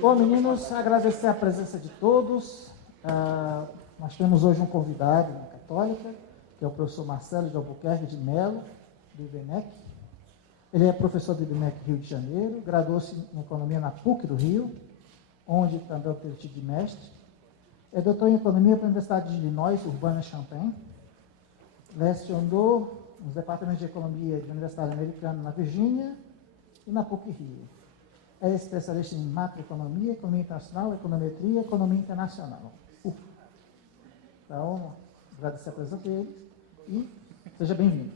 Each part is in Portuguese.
Bom, meninos, agradecer a presença de todos. Nós temos hoje um convidado na Católica, que é o professor Marcelo de Albuquerque de Mello, do IBMEC. Ele é professor do IBMEC Rio de Janeiro, graduou-se em Economia na PUC do Rio, onde também obteve título de mestre. É doutor em Economia pela Universidade de Illinois, Urbana-Champaign. Lecionou nos departamentos de Economia da Universidade Americana na Virgínia e na PUC Rio. É especialista em macroeconomia, economia internacional, econometria e economia internacional. Então, agradecer a presença deles e seja bem-vindo.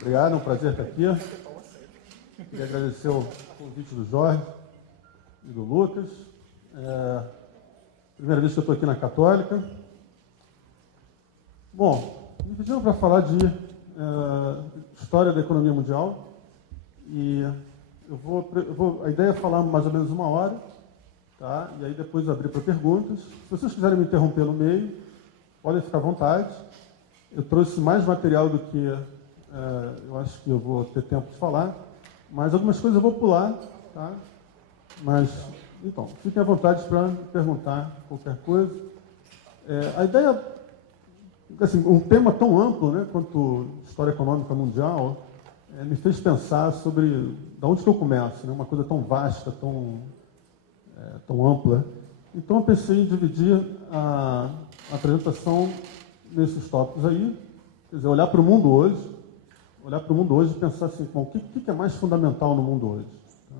Obrigado, é um prazer estar aqui. Queria agradecer o convite do Jorge e do Lucas. Primeira vez que eu estou aqui na Católica. Bom, me pediram para falar de história da economia mundial e a ideia é falar mais ou menos 1 hora, tá? E aí depois abrir para perguntas. Se vocês quiserem me interromper no meio, podem ficar à vontade. Eu trouxe mais material do que eu acho que eu vou ter tempo de falar, mas algumas coisas eu vou pular, tá? Mas, então, fiquem à vontade para perguntar qualquer coisa. A ideia, assim, um tema tão amplo, né, quanto história econômica mundial, me fez pensar sobre de onde que eu começo, né, uma coisa tão vasta, tão ampla. Então, eu pensei em dividir a apresentação nesses tópicos aí, quer dizer, olhar para o mundo hoje e pensar assim, bom, o que é mais fundamental no mundo hoje? Tá?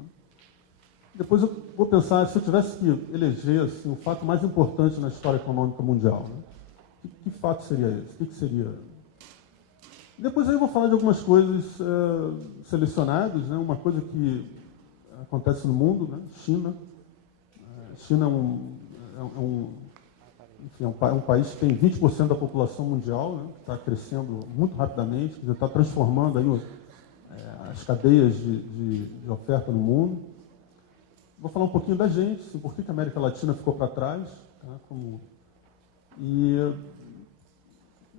Depois eu vou pensar, se eu tivesse que eleger assim, o fato mais importante na história econômica mundial, né? Que fato seria esse? O que seria? Depois aí eu vou falar de algumas coisas selecionadas, né? Uma coisa que acontece no mundo, né? China. China é um país que tem 20% da população mundial, né, que está crescendo muito rapidamente, que já está transformando aí as cadeias de oferta no mundo. Vou falar um pouquinho da gente, assim, por que a América Latina ficou para trás. Tá, e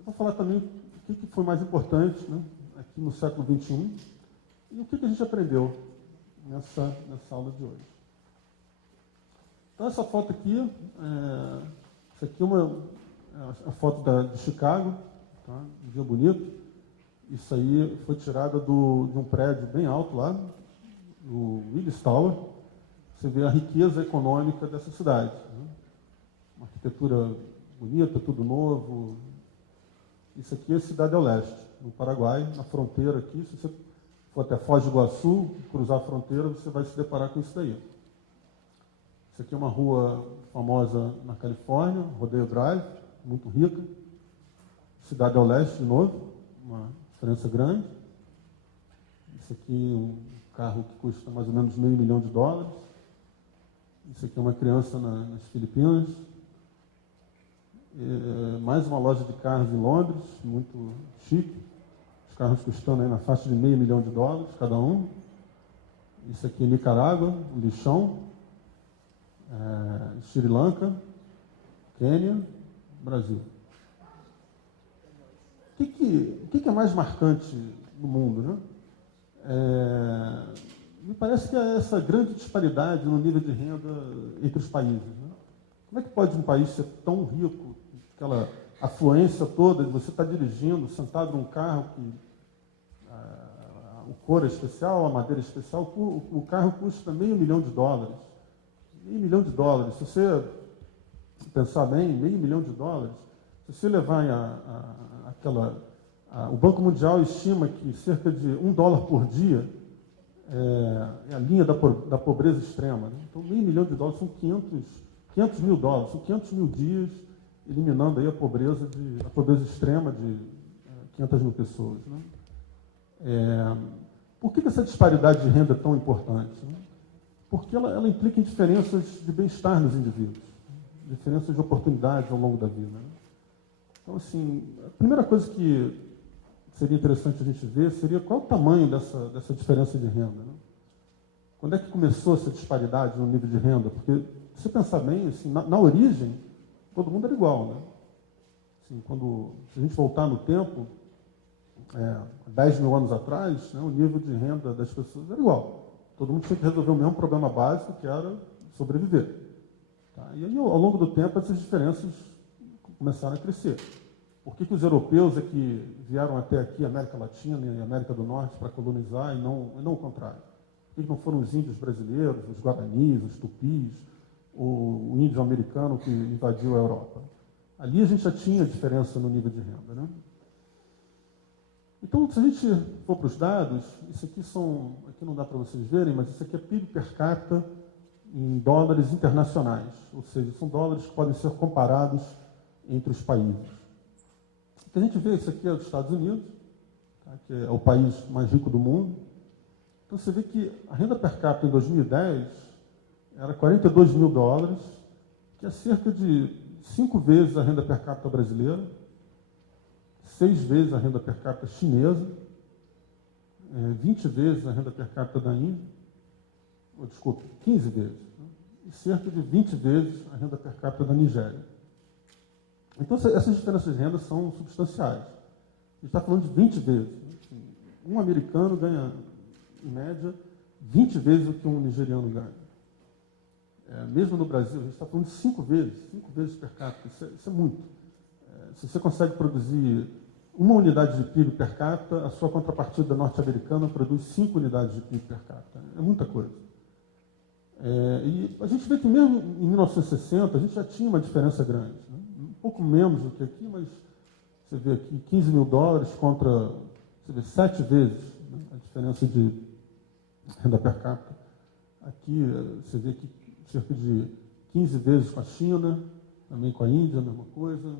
vou falar também o que foi mais importante, né, aqui no século XXI e o que a gente aprendeu nessa aula de hoje. Então, essa foto aqui essa aqui é a foto de Chicago, tá? Um dia bonito. Isso aí foi tirada de um prédio bem alto lá, do Willis Tower. Você vê a riqueza econômica dessa cidade. Né? Uma arquitetura bonita, tudo novo. Isso aqui é a Cidade do Leste, no Paraguai, na fronteira aqui. Se você for até Foz do Iguaçu, cruzar a fronteira, você vai se deparar com isso daí. Isso aqui é uma rua famosa na Califórnia, Rodeo Drive, muito rica. Cidade ao Leste, de novo, uma diferença grande. Isso aqui é um carro que custa mais ou menos $500 mil. Isso aqui é uma criança nas Filipinas. Mais uma loja de carros em Londres, muito chique. Os carros custando aí na faixa de $500 mil cada um. Isso aqui é Nicarágua, um lixão. Sri Lanka, Quênia, Brasil. O que é mais marcante no mundo, né? Me parece que é essa grande disparidade no nível de renda entre os países. Né? Como é que pode um país ser tão rico, aquela afluência toda de você estar dirigindo, sentado num carro que o couro é especial, a madeira é especial, o carro custa $500 mil. $500 mil. Se você pensar bem, $500 mil, se você levar o Banco Mundial estima que cerca de $1 por dia é a linha da pobreza extrema. Né? Então, $500 mil são $500 mil, são 500 mil dias eliminando aí a pobreza extrema de 500 mil pessoas. Né? Por que essa disparidade de renda é tão importante? Né? Porque ela implica em diferenças de bem-estar nos indivíduos, diferenças de oportunidades ao longo da vida. Né? Então, assim, a primeira coisa que seria interessante a gente ver seria qual é o tamanho dessa diferença de renda. Né? Quando é que começou essa disparidade no nível de renda? Porque, se você pensar bem, assim, na origem, todo mundo era igual. Né? Assim, se a gente voltar no tempo, 10 mil anos atrás, né, o nível de renda das pessoas era igual. Todo mundo tinha que resolver o mesmo problema básico, que era sobreviver. Tá? E aí, ao longo do tempo, essas diferenças começaram a crescer. Por que os europeus é que vieram até aqui, América Latina e América do Norte, para colonizar e não o contrário? Por que não foram os índios brasileiros, os guaranis, os tupis, o índio americano que invadiu a Europa? Ali a gente já tinha diferença no nível de renda, né? Então, se a gente for para os dados, isso aqui não dá para vocês verem, mas isso aqui é PIB per capita em dólares internacionais, ou seja, são dólares que podem ser comparados entre os países. O que a gente vê, isso aqui é os Estados Unidos, tá, que é o país mais rico do mundo. Então, você vê que a renda per capita em 2010 era 42 mil dólares, que é cerca de 5 vezes a renda per capita brasileira, 6 vezes a renda per capita chinesa, 20 vezes a renda per capita da Índia, 15 vezes, né? E cerca de 20 vezes a renda per capita da Nigéria. Então, essas diferenças de renda são substanciais. A gente está falando de 20 vezes. Né? Um americano ganha, em média, 20 vezes o que um nigeriano ganha. Mesmo no Brasil, a gente está falando de 5 vezes per capita. Isso é muito. Se você consegue produzir uma unidade de PIB per capita, a sua contrapartida norte-americana produz 5 unidades de PIB per capita. É muita coisa. E a gente vê que mesmo em 1960 a gente já tinha uma diferença grande. Né? Um pouco menos do que aqui, mas você vê aqui 15 mil dólares contra, você vê, 7 vezes, né, a diferença de renda per capita. Aqui você vê que cerca de 15 vezes com a China, também com a Índia, a mesma coisa,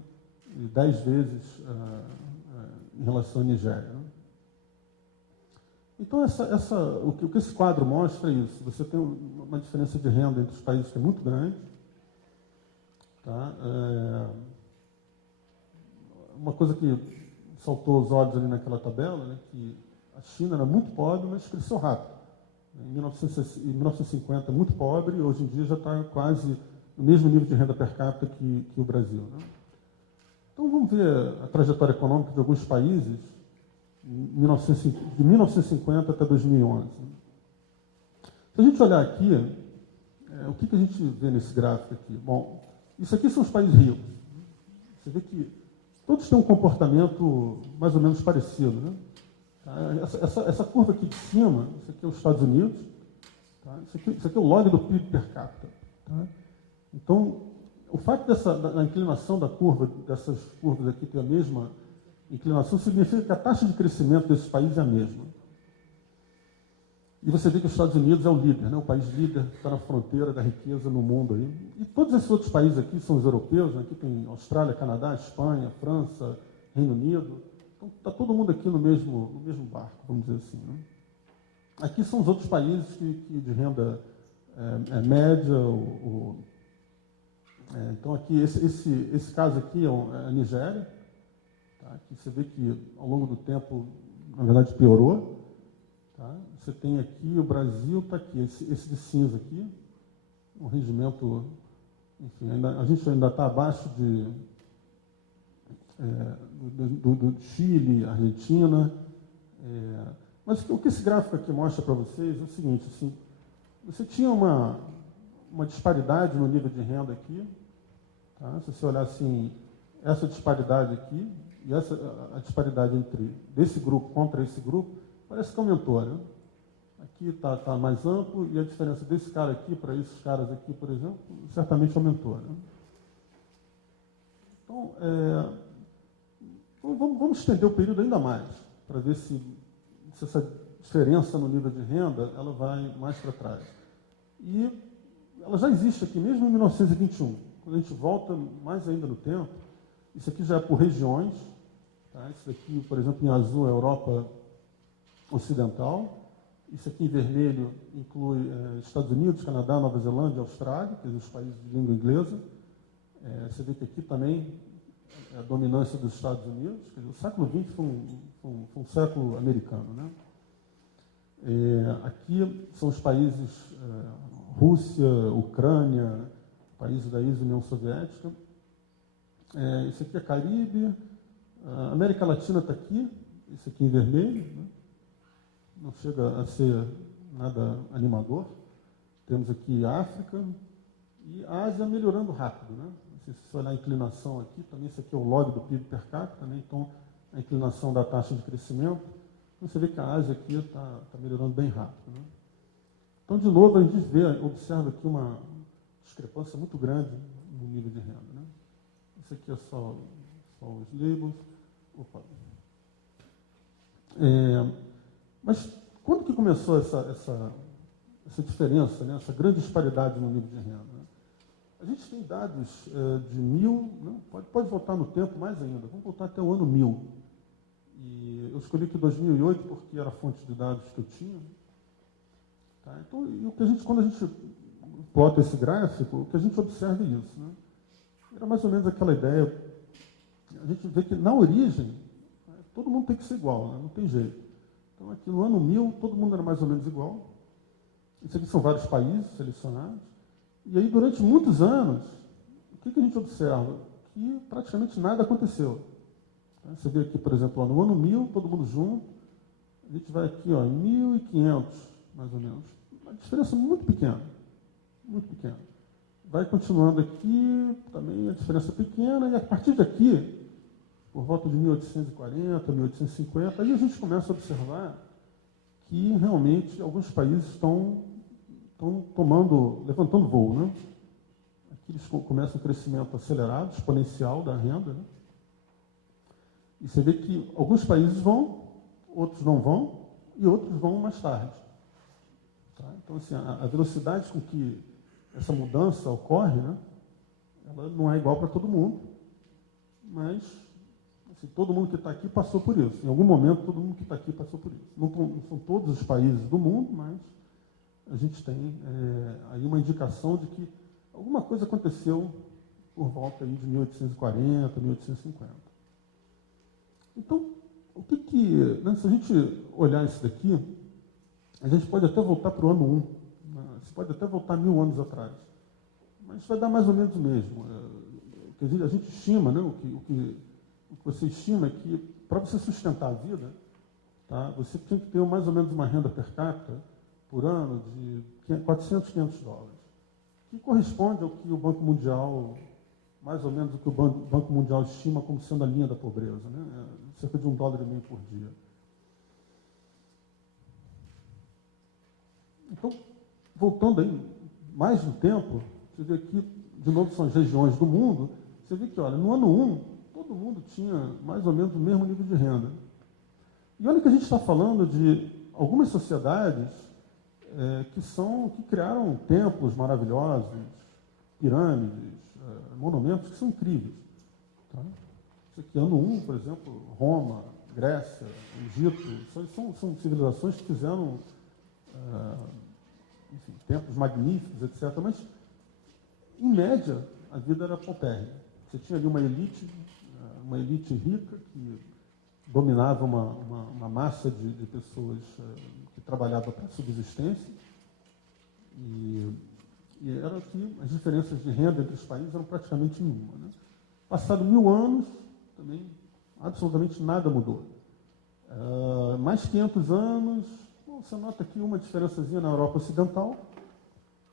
e 10 vezes em relação à Nigéria. Né? Então, o que esse quadro mostra é isso. Você tem uma diferença de renda entre os países que é muito grande. Tá? Uma coisa que saltou os olhos ali naquela tabela, né, que a China era muito pobre, mas cresceu rápido. Em 1950, muito pobre, hoje em dia já está quase no mesmo nível de renda per capita que o Brasil. Né? Então, vamos ver a trajetória econômica de alguns países de 1950 até 2011. Se a gente olhar aqui, o que a gente vê nesse gráfico aqui? Bom, isso aqui são os países ricos. Você vê que todos têm um comportamento mais ou menos parecido. Né? Essa curva aqui de cima, isso aqui é os Estados Unidos, tá? Isso aqui é o log do PIB per capita. Tá? Então, o fato da inclinação da curva, dessas curvas aqui ter a mesma inclinação, significa que a taxa de crescimento desses países é a mesma. E você vê que os Estados Unidos é o líder, né? O país líder está na fronteira da riqueza no mundo. Aí. E todos esses outros países aqui são os europeus, né? Aqui tem Austrália, Canadá, Espanha, França, Reino Unido. Então, está todo mundo aqui no mesmo barco, vamos dizer assim. Né? Aqui são os outros países que de renda média. Então, aqui, esse caso aqui é a Nigéria. Tá? Aqui você vê que, ao longo do tempo, na verdade, piorou. Tá? Você tem aqui, o Brasil está aqui, esse de cinza aqui, um rendimento, enfim, a gente ainda está abaixo do Chile, Argentina. Mas o que esse gráfico aqui mostra para vocês é o seguinte, assim, você tinha uma disparidade no nível de renda aqui, tá? Se você olhar assim, essa disparidade aqui, e a disparidade entre desse grupo contra esse grupo, parece que aumentou, né? Aqui está mais amplo, e a diferença desse cara aqui para esses caras aqui, por exemplo, certamente aumentou, né? Então, vamos estender o período ainda mais, para ver se essa diferença no nível de renda ela vai mais para trás. E ela já existe aqui, mesmo em 1921. Quando a gente volta mais ainda no tempo, isso aqui já é por regiões. Tá? Isso aqui, por exemplo, em azul é a Europa Ocidental. Isso aqui em vermelho inclui Estados Unidos, Canadá, Nova Zelândia, Austrália, que são os países de língua inglesa. Você vê que aqui também é a dominância dos Estados Unidos. Quer dizer, o século XX foi um século americano. Né? Aqui são os países Rússia, Ucrânia, países da ex-União Soviética. Esse aqui é Caribe, a América Latina está aqui, esse aqui em vermelho, né? Não chega a ser nada animador. Temos aqui África e a Ásia melhorando rápido, né? Se você olhar a inclinação aqui, também isso aqui é o log do PIB per capita, né? Então a inclinação da taxa de crescimento. Então você vê que a Ásia aqui está melhorando bem rápido, né? Então, de novo, a gente observa aqui uma discrepância muito grande no nível de renda, né? Isso aqui é só os labels. Opa. Mas quando que começou essa diferença, né? Essa grande disparidade no nível de renda? Né? A gente tem dados de 1000, não, pode voltar no tempo mais ainda, vamos voltar até o ano 1000. E eu escolhi aqui 2008 porque era a fonte de dados que eu tinha. Tá? Então, quando a gente plota esse gráfico, o que a gente observa é isso. Né? Era mais ou menos aquela ideia. A gente vê que, na origem, todo mundo tem que ser igual, né? Não tem jeito. Então, aqui no ano 1000, todo mundo era mais ou menos igual. Isso aqui são vários países selecionados. E aí, durante muitos anos, o que a gente observa? Que praticamente nada aconteceu. Você vê aqui, por exemplo, no ano 1000, todo mundo junto. A gente vai aqui, ó, em 1500, mais ou menos. Uma diferença muito pequena. Muito pequena. Vai continuando aqui, também a diferença pequena, e a partir daqui, por volta de 1840, 1850, aí a gente começa a observar que realmente alguns países estão levantando voo, né? Aqui eles começam um crescimento acelerado, exponencial da renda, né? E você vê que alguns países vão, outros não vão, e outros vão mais tarde. Tá? Então, assim, a velocidade com que essa mudança ocorre, né, ela não é igual para todo mundo, mas assim, todo mundo que está aqui passou por isso. Em algum momento, todo mundo que está aqui passou por isso. Não são todos os países do mundo, mas a gente tem aí uma indicação de que alguma coisa aconteceu por volta aí de 1840, 1850. Então, se a gente olhar isso daqui, a gente pode até voltar para o ano 1, né? Você pode até voltar 1000 anos atrás, mas vai dar mais ou menos o mesmo. O que a gente estima, né? O que você estima é que, para você sustentar a vida, tá? Você tem que ter mais ou menos uma renda per capita por ano de 400, 500 dólares, que corresponde ao que o Banco Mundial, mais ou menos o que o Banco Mundial estima como sendo a linha da pobreza, né? Cerca de $1,50 por dia. Então, voltando aí mais no tempo, você vê aqui, de novo, são as regiões do mundo, você vê que, olha, no ano 1, todo mundo tinha mais ou menos o mesmo nível de renda. E olha que a gente está falando de algumas sociedades que criaram templos maravilhosos, pirâmides, monumentos que são incríveis. Tá? Isso aqui, ano 1, por exemplo, Roma, Grécia, Egito, são civilizações que fizeram enfim, templos magníficos, etc. Mas, em média, a vida era paupérrima. Você tinha ali uma elite rica que dominava uma massa de pessoas que trabalhava para subsistência. E era que as diferenças de renda entre os países eram praticamente nenhuma. Né? Passado 1000 anos, também absolutamente nada mudou. Mais 500 anos, você nota aqui uma diferençazinha na Europa Ocidental,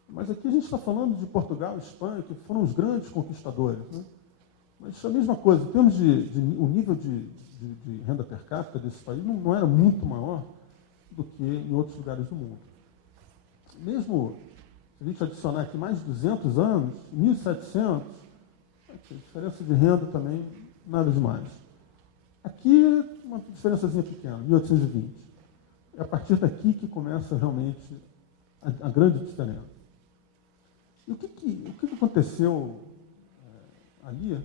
mas aqui a gente está falando de Portugal, Espanha, que foram os grandes conquistadores. Né? Mas a mesma coisa, em termos o nível de renda per capita desse país não era muito maior do que em outros lugares do mundo. Mesmo se a gente adicionar aqui mais de 200 anos, 1700, a diferença de renda também nada demais. Aqui, uma diferençazinha pequena, 1820. É a partir daqui que começa realmente a grande diferença. E o que aconteceu ali?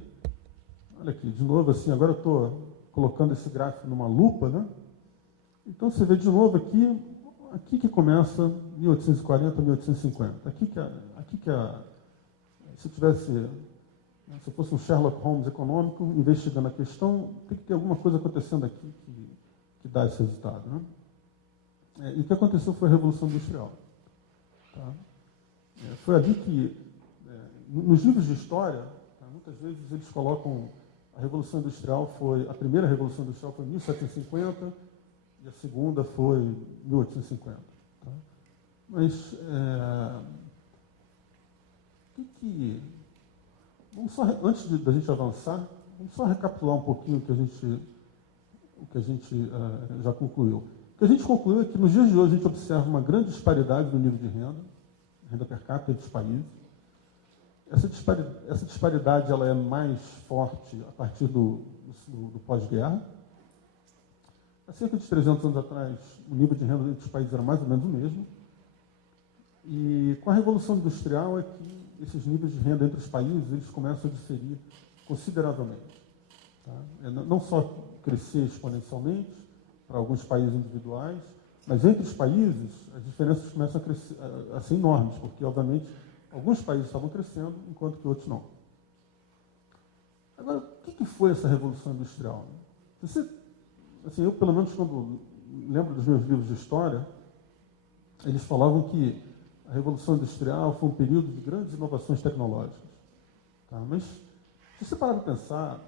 Olha aqui, de novo assim, agora eu estou colocando esse gráfico numa lupa, né? Então você vê de novo aqui que começa 1840, 1850. Se eu fosse um Sherlock Holmes econômico, investigando a questão, tem que ter alguma coisa acontecendo aqui que dá esse resultado, né? E o que aconteceu foi a Revolução Industrial. Tá? Foi ali que, nos livros de história, tá? muitas vezes eles colocam a Revolução Industrial a primeira Revolução Industrial foi em 1750 e a segunda foi em 1850. Tá? Mas, vamos só, antes da gente avançar, vamos só recapitular um pouquinho o que a gente já concluiu. O que a gente concluiu é que nos dias de hoje a gente observa uma grande disparidade no nível de renda per capita entre os países. Essa disparidade ela é mais forte a partir do pós-guerra. Há cerca de 300 anos atrás, o nível de renda entre os países era mais ou menos o mesmo. E com a Revolução Industrial é que esses níveis de renda entre os países eles começam a diferir consideravelmente. Tá? Não só crescer exponencialmente para alguns países individuais, mas entre os países as diferenças começam a ser enormes, porque, obviamente, alguns países estavam crescendo, enquanto que outros não. Agora, o que foi essa Revolução Industrial? Eu, pelo menos, quando lembro dos meus livros de história, eles falavam que a Revolução Industrial foi um período de grandes inovações tecnológicas. Tá? Mas, se você parar para pensar,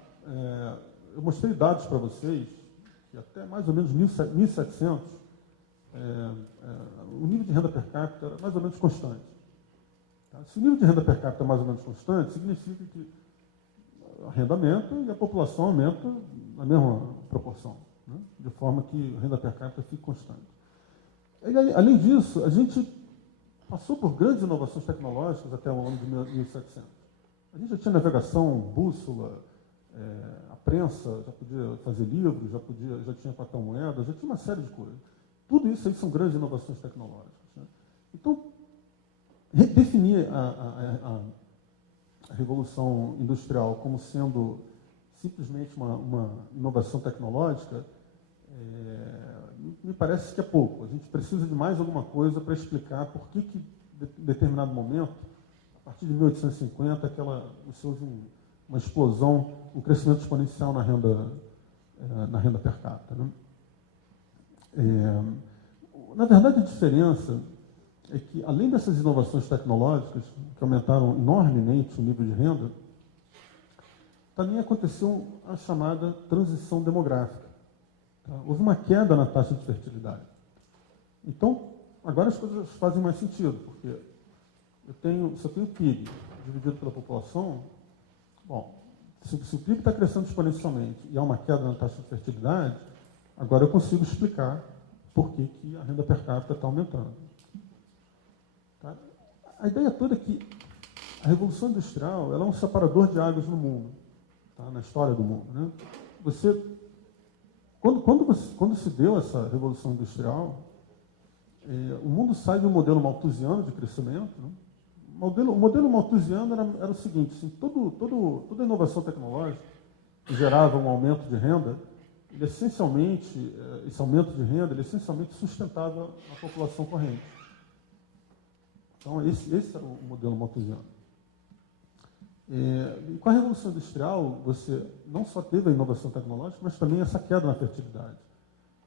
eu mostrei dados para vocês, que até mais ou menos 1700, o nível de renda per capita era mais ou menos constante. Tá? Se o nível de renda per capita é mais ou menos constante, significa que o arrendamento e a população aumentam na mesma proporção, né? De forma que a renda per capita fique constante. E, além disso, a gente passou por grandes inovações tecnológicas até o ano de 1700. A gente já tinha navegação, bússola, a prensa já podia fazer livros, já tinha papel moeda, já tinha uma série de coisas. Tudo isso aí são grandes inovações tecnológicas. Né? Então, definir a Revolução Industrial como sendo simplesmente uma inovação tecnológica, me parece que é pouco. A gente precisa de mais alguma coisa para explicar por que em determinado momento, a partir de 1850, você houve uma explosão, um crescimento exponencial na renda per capita. Né? Na verdade, a diferença é que, além dessas inovações tecnológicas, que aumentaram enormemente o nível de renda, também aconteceu a chamada transição demográfica. Tá? Houve uma queda na taxa de fertilidade. Então, agora as coisas fazem mais sentido, porque se eu tenho PIB dividido pela população, bom, se o PIB está crescendo exponencialmente e há uma queda na taxa de fertilidade, agora eu consigo explicar por que a renda per capita está aumentando. Tá? A ideia toda é que a Revolução Industrial ela é um separador de águas no mundo, tá? Na história do mundo. Né? Quando se deu essa Revolução Industrial, o mundo sai de um modelo malthusiano de crescimento. Né? O modelo malthusiano era o seguinte, assim, toda inovação tecnológica que gerava um aumento de renda, esse aumento de renda, ele essencialmente sustentava a população corrente. Então, esse era o modelo malthusiano. E com a Revolução Industrial, você não só teve a inovação tecnológica, mas também essa queda na fertilidade.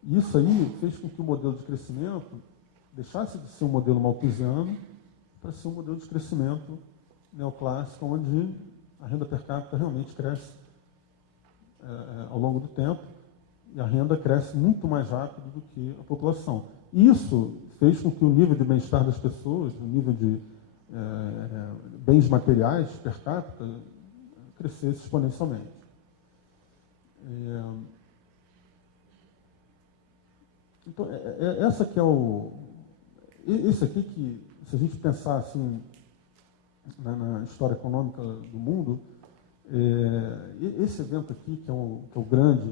E isso aí fez com que o modelo de crescimento deixasse de ser um modelo malthusiano para ser um modelo de crescimento neoclássico, onde a renda per capita realmente cresce ao longo do tempo e a renda cresce muito mais rápido do que a população. Isso fez com que o nível de bem-estar das pessoas, o nível de bens materiais per capita, crescesse exponencialmente. Então, essa que esse aqui que, se a gente pensar assim na história econômica do mundo, esse evento aqui que é o grande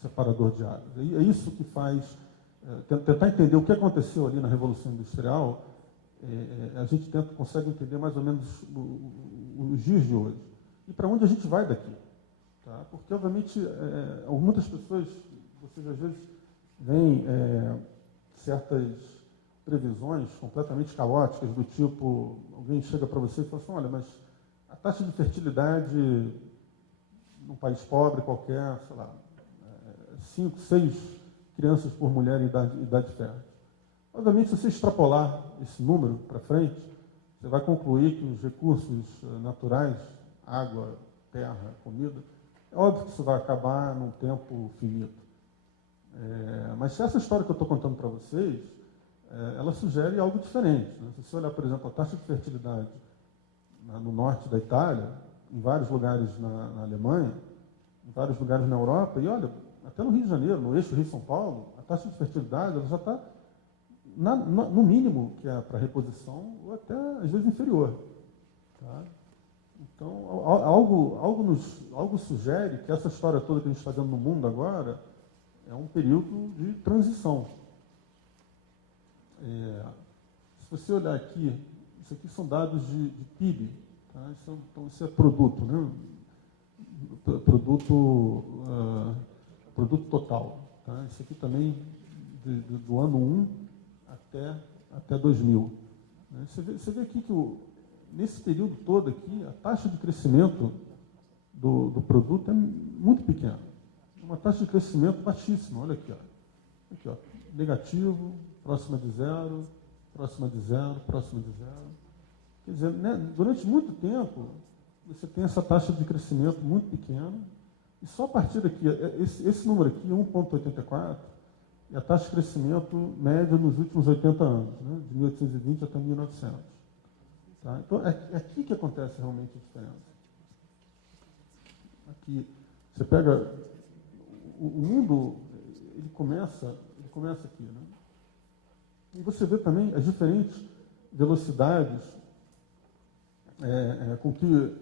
separador de águas, é isso que faz tentar entender o que aconteceu ali na Revolução Industrial. A gente consegue entender mais ou menos os dias de hoje e para onde a gente vai daqui, tá? Porque obviamente muitas pessoas, vocês às vezes veem certas previsões completamente caóticas, do tipo, alguém chega para você e fala assim, olha, mas a taxa de fertilidade num país pobre qualquer, sei lá, 5, 6 crianças por mulher em idade fértil. Obviamente, se você extrapolar esse número para frente, você vai concluir que os recursos naturais, água, terra, comida. É óbvio que isso vai acabar num tempo finito. Mas essa história que eu estou contando para vocês, ela sugere algo diferente. Né? Se você olhar, por exemplo, a taxa de fertilidade no norte da Itália, em vários lugares na Alemanha, em vários lugares na Europa, e olha, até no Rio de Janeiro, no eixo Rio-São Paulo, a taxa de fertilidade ela já está no mínimo que é para reposição, ou até às vezes inferior. Tá? Então, algo sugere que essa história toda que a gente está vendo no mundo agora é um período de transição. Se você olhar aqui, isso aqui são dados de PIB, tá? Então isso é produto, né? Produto total. Tá? Isso aqui também do ano 1 até 2000. Né? Você vê aqui que nesse período todo aqui, a taxa de crescimento do produto é muito pequena. Uma taxa de crescimento baixíssima. Olha aqui, ó. Aqui, ó. Negativo, próxima de zero, próxima de zero, próxima de zero. Quer dizer, né, durante muito tempo, você tem essa taxa de crescimento muito pequena, e só a partir daqui, esse número aqui, 1,84, é a taxa de crescimento média nos últimos 80 anos, né, de 1820 até 1900. Tá? Então, é aqui que acontece realmente a diferença. Aqui, você pega o mundo, ele começa aqui, né? E você vê também as diferentes velocidades com que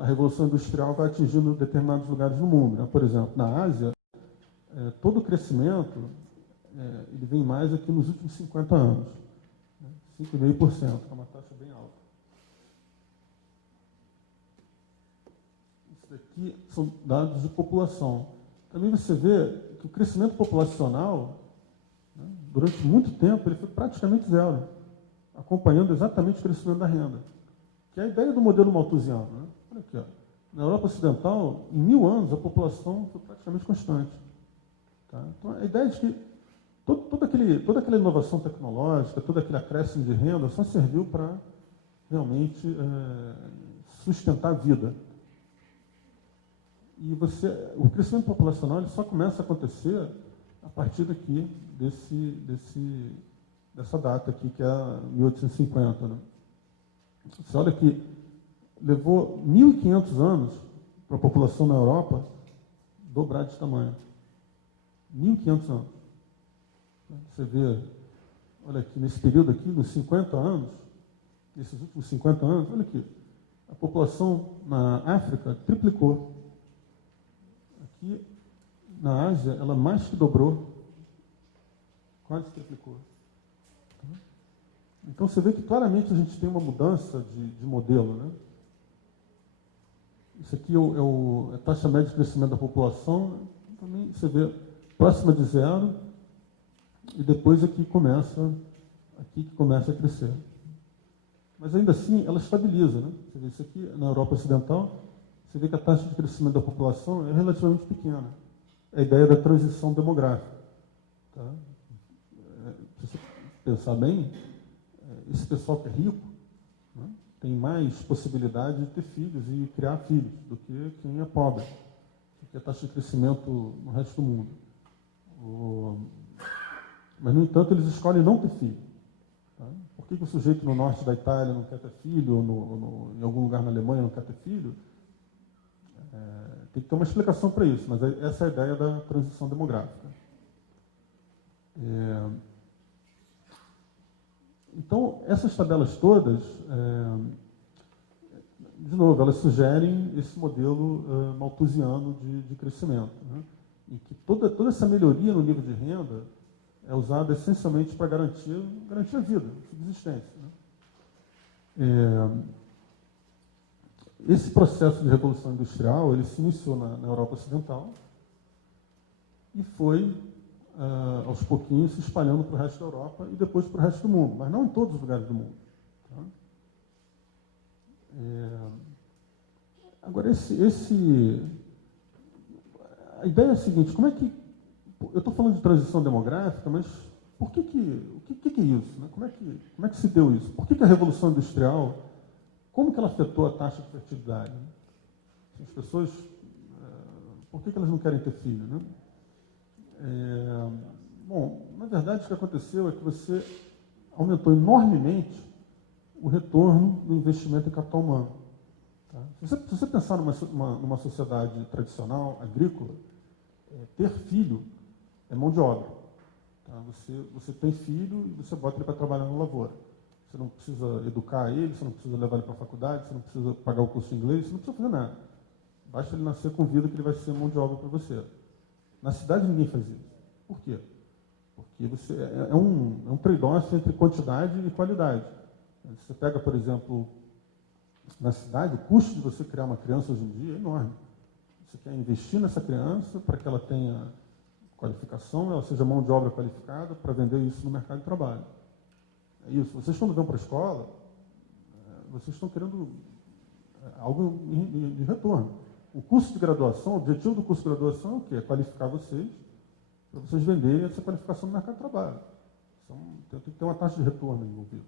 a Revolução Industrial vai atingindo determinados lugares no mundo. Né? Por exemplo, na Ásia, todo o crescimento ele vem mais aqui nos últimos 50 anos. Né? 5,5%, que é uma taxa bem alta. Isso daqui são dados de população. Também você vê que o crescimento populacional, né, durante muito tempo, ele foi praticamente zero, acompanhando exatamente o crescimento da renda, que é a ideia do modelo malthusiano. Né? Olha aqui, ó. Na Europa Ocidental, em 1000 anos, a população foi praticamente constante. Tá? Então, a ideia de que toda aquela inovação tecnológica, todo aquele acréscimo de renda só serviu para realmente sustentar a vida. E o crescimento populacional ele só começa a acontecer a partir daqui, dessa data aqui, que é 1850. Né? Você olha que levou 1.500 anos para a população na Europa dobrar de tamanho. 1.500 anos. Você vê, olha aqui, nesse período aqui, nos 50 anos, nesses últimos 50 anos, olha aqui, a população na África triplicou. Aqui, na Ásia, ela mais que dobrou, quase triplicou. Então, você vê que claramente a gente tem uma mudança de modelo. Né? Isso aqui é a taxa média de crescimento da população, também você vê próxima de zero, e depois aqui que começa a crescer. Mas ainda assim, ela estabiliza. Né? Você vê isso aqui na Europa Ocidental, você vê que a taxa de crescimento da população é relativamente pequena. É a ideia da transição demográfica. Tá? Se você pensar bem, esse pessoal que é rico, né, tem mais possibilidade de ter filhos e criar filhos do que quem é pobre, que a taxa de crescimento no resto do mundo. Mas, no entanto, eles escolhem não ter filho. Tá? Por que o sujeito no norte da Itália não quer ter filho, ou em algum lugar na Alemanha não quer ter filho? Tem que ter uma explicação para isso, mas essa é a ideia da transição demográfica. Então, essas tabelas todas, de novo, elas sugerem esse modelo malthusiano de crescimento, né? Em que toda essa melhoria no nível de renda é usada essencialmente para garantir a vida, a subsistência. Né? Esse processo de revolução industrial ele se iniciou na Europa Ocidental e foi, aos pouquinhos, se espalhando para o resto da Europa e depois para o resto do mundo, mas não em todos os lugares do mundo. Tá? Agora, a ideia é a seguinte: como é que... Eu estou falando de transição demográfica, mas o que é isso? Né? Como é que se deu isso? Por que a Revolução Industrial, como que ela afetou a taxa de fertilidade? Né? As pessoas, por que elas não querem ter filho, né? Bom, na verdade, o que aconteceu é que você aumentou enormemente o retorno do investimento em capital humano. Tá? Se você pensar numa sociedade tradicional, agrícola, ter filho é mão de obra. Tá? Você tem filho e você bota ele para trabalhar na lavoura. Você não precisa educar ele, você não precisa levar ele para a faculdade, você não precisa pagar o curso de inglês, você não precisa fazer nada. Basta ele nascer com vida que ele vai ser mão de obra para você. Na cidade ninguém faz isso. Por quê? Porque é um trade-off entre quantidade e qualidade. Você pega, por exemplo, na cidade, o custo de você criar uma criança hoje em dia é enorme. Você quer investir nessa criança para que ela tenha qualificação, ela seja mão de obra qualificada para vender isso no mercado de trabalho. É isso. Vocês, quando vão para a escola, vocês estão querendo algo de retorno. O curso de graduação, o objetivo do curso de graduação é o quê? É qualificar vocês para vocês venderem essa qualificação no mercado de trabalho. Então, tem que ter uma taxa de retorno envolvida.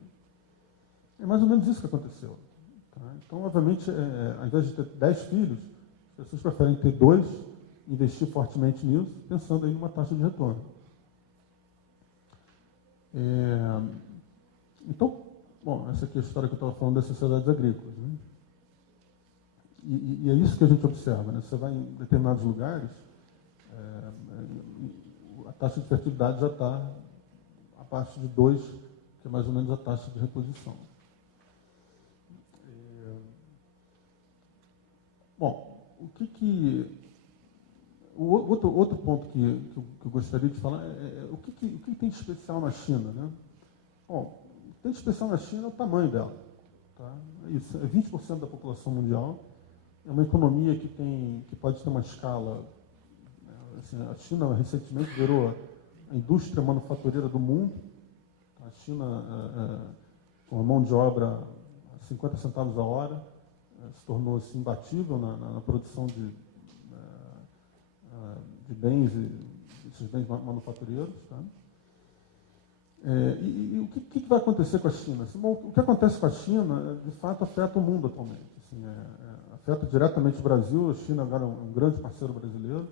É mais ou menos isso que aconteceu. Tá? Então, obviamente, ao invés de ter 10 filhos, as pessoas preferem ter 2, investir fortemente nisso, pensando aí numa taxa de retorno. Então, bom, essa aqui é a história que eu estava falando das sociedades agrícolas. Né? E é isso que a gente observa. Né? Você vai em determinados lugares, a taxa de fertilidade já está abaixo de 2, que é mais ou menos a taxa de reposição. Bom, outro ponto que eu gostaria de falar é o que tem de especial na China, né? Bom, o que tem de especial na China é o tamanho dela. Tá? Isso, é 20% da população mundial, é uma economia que pode ter uma escala. Assim, a China recentemente virou a indústria manufatureira do mundo. A China, com a mão de obra a 50 centavos a hora, se tornou assim, imbatível na produção de bens, esses bens manufatureiros. Tá? E o que vai acontecer com a China? O que acontece com a China, de fato, afeta o mundo atualmente. Assim, afeta diretamente o Brasil. A China agora é um grande parceiro brasileiro.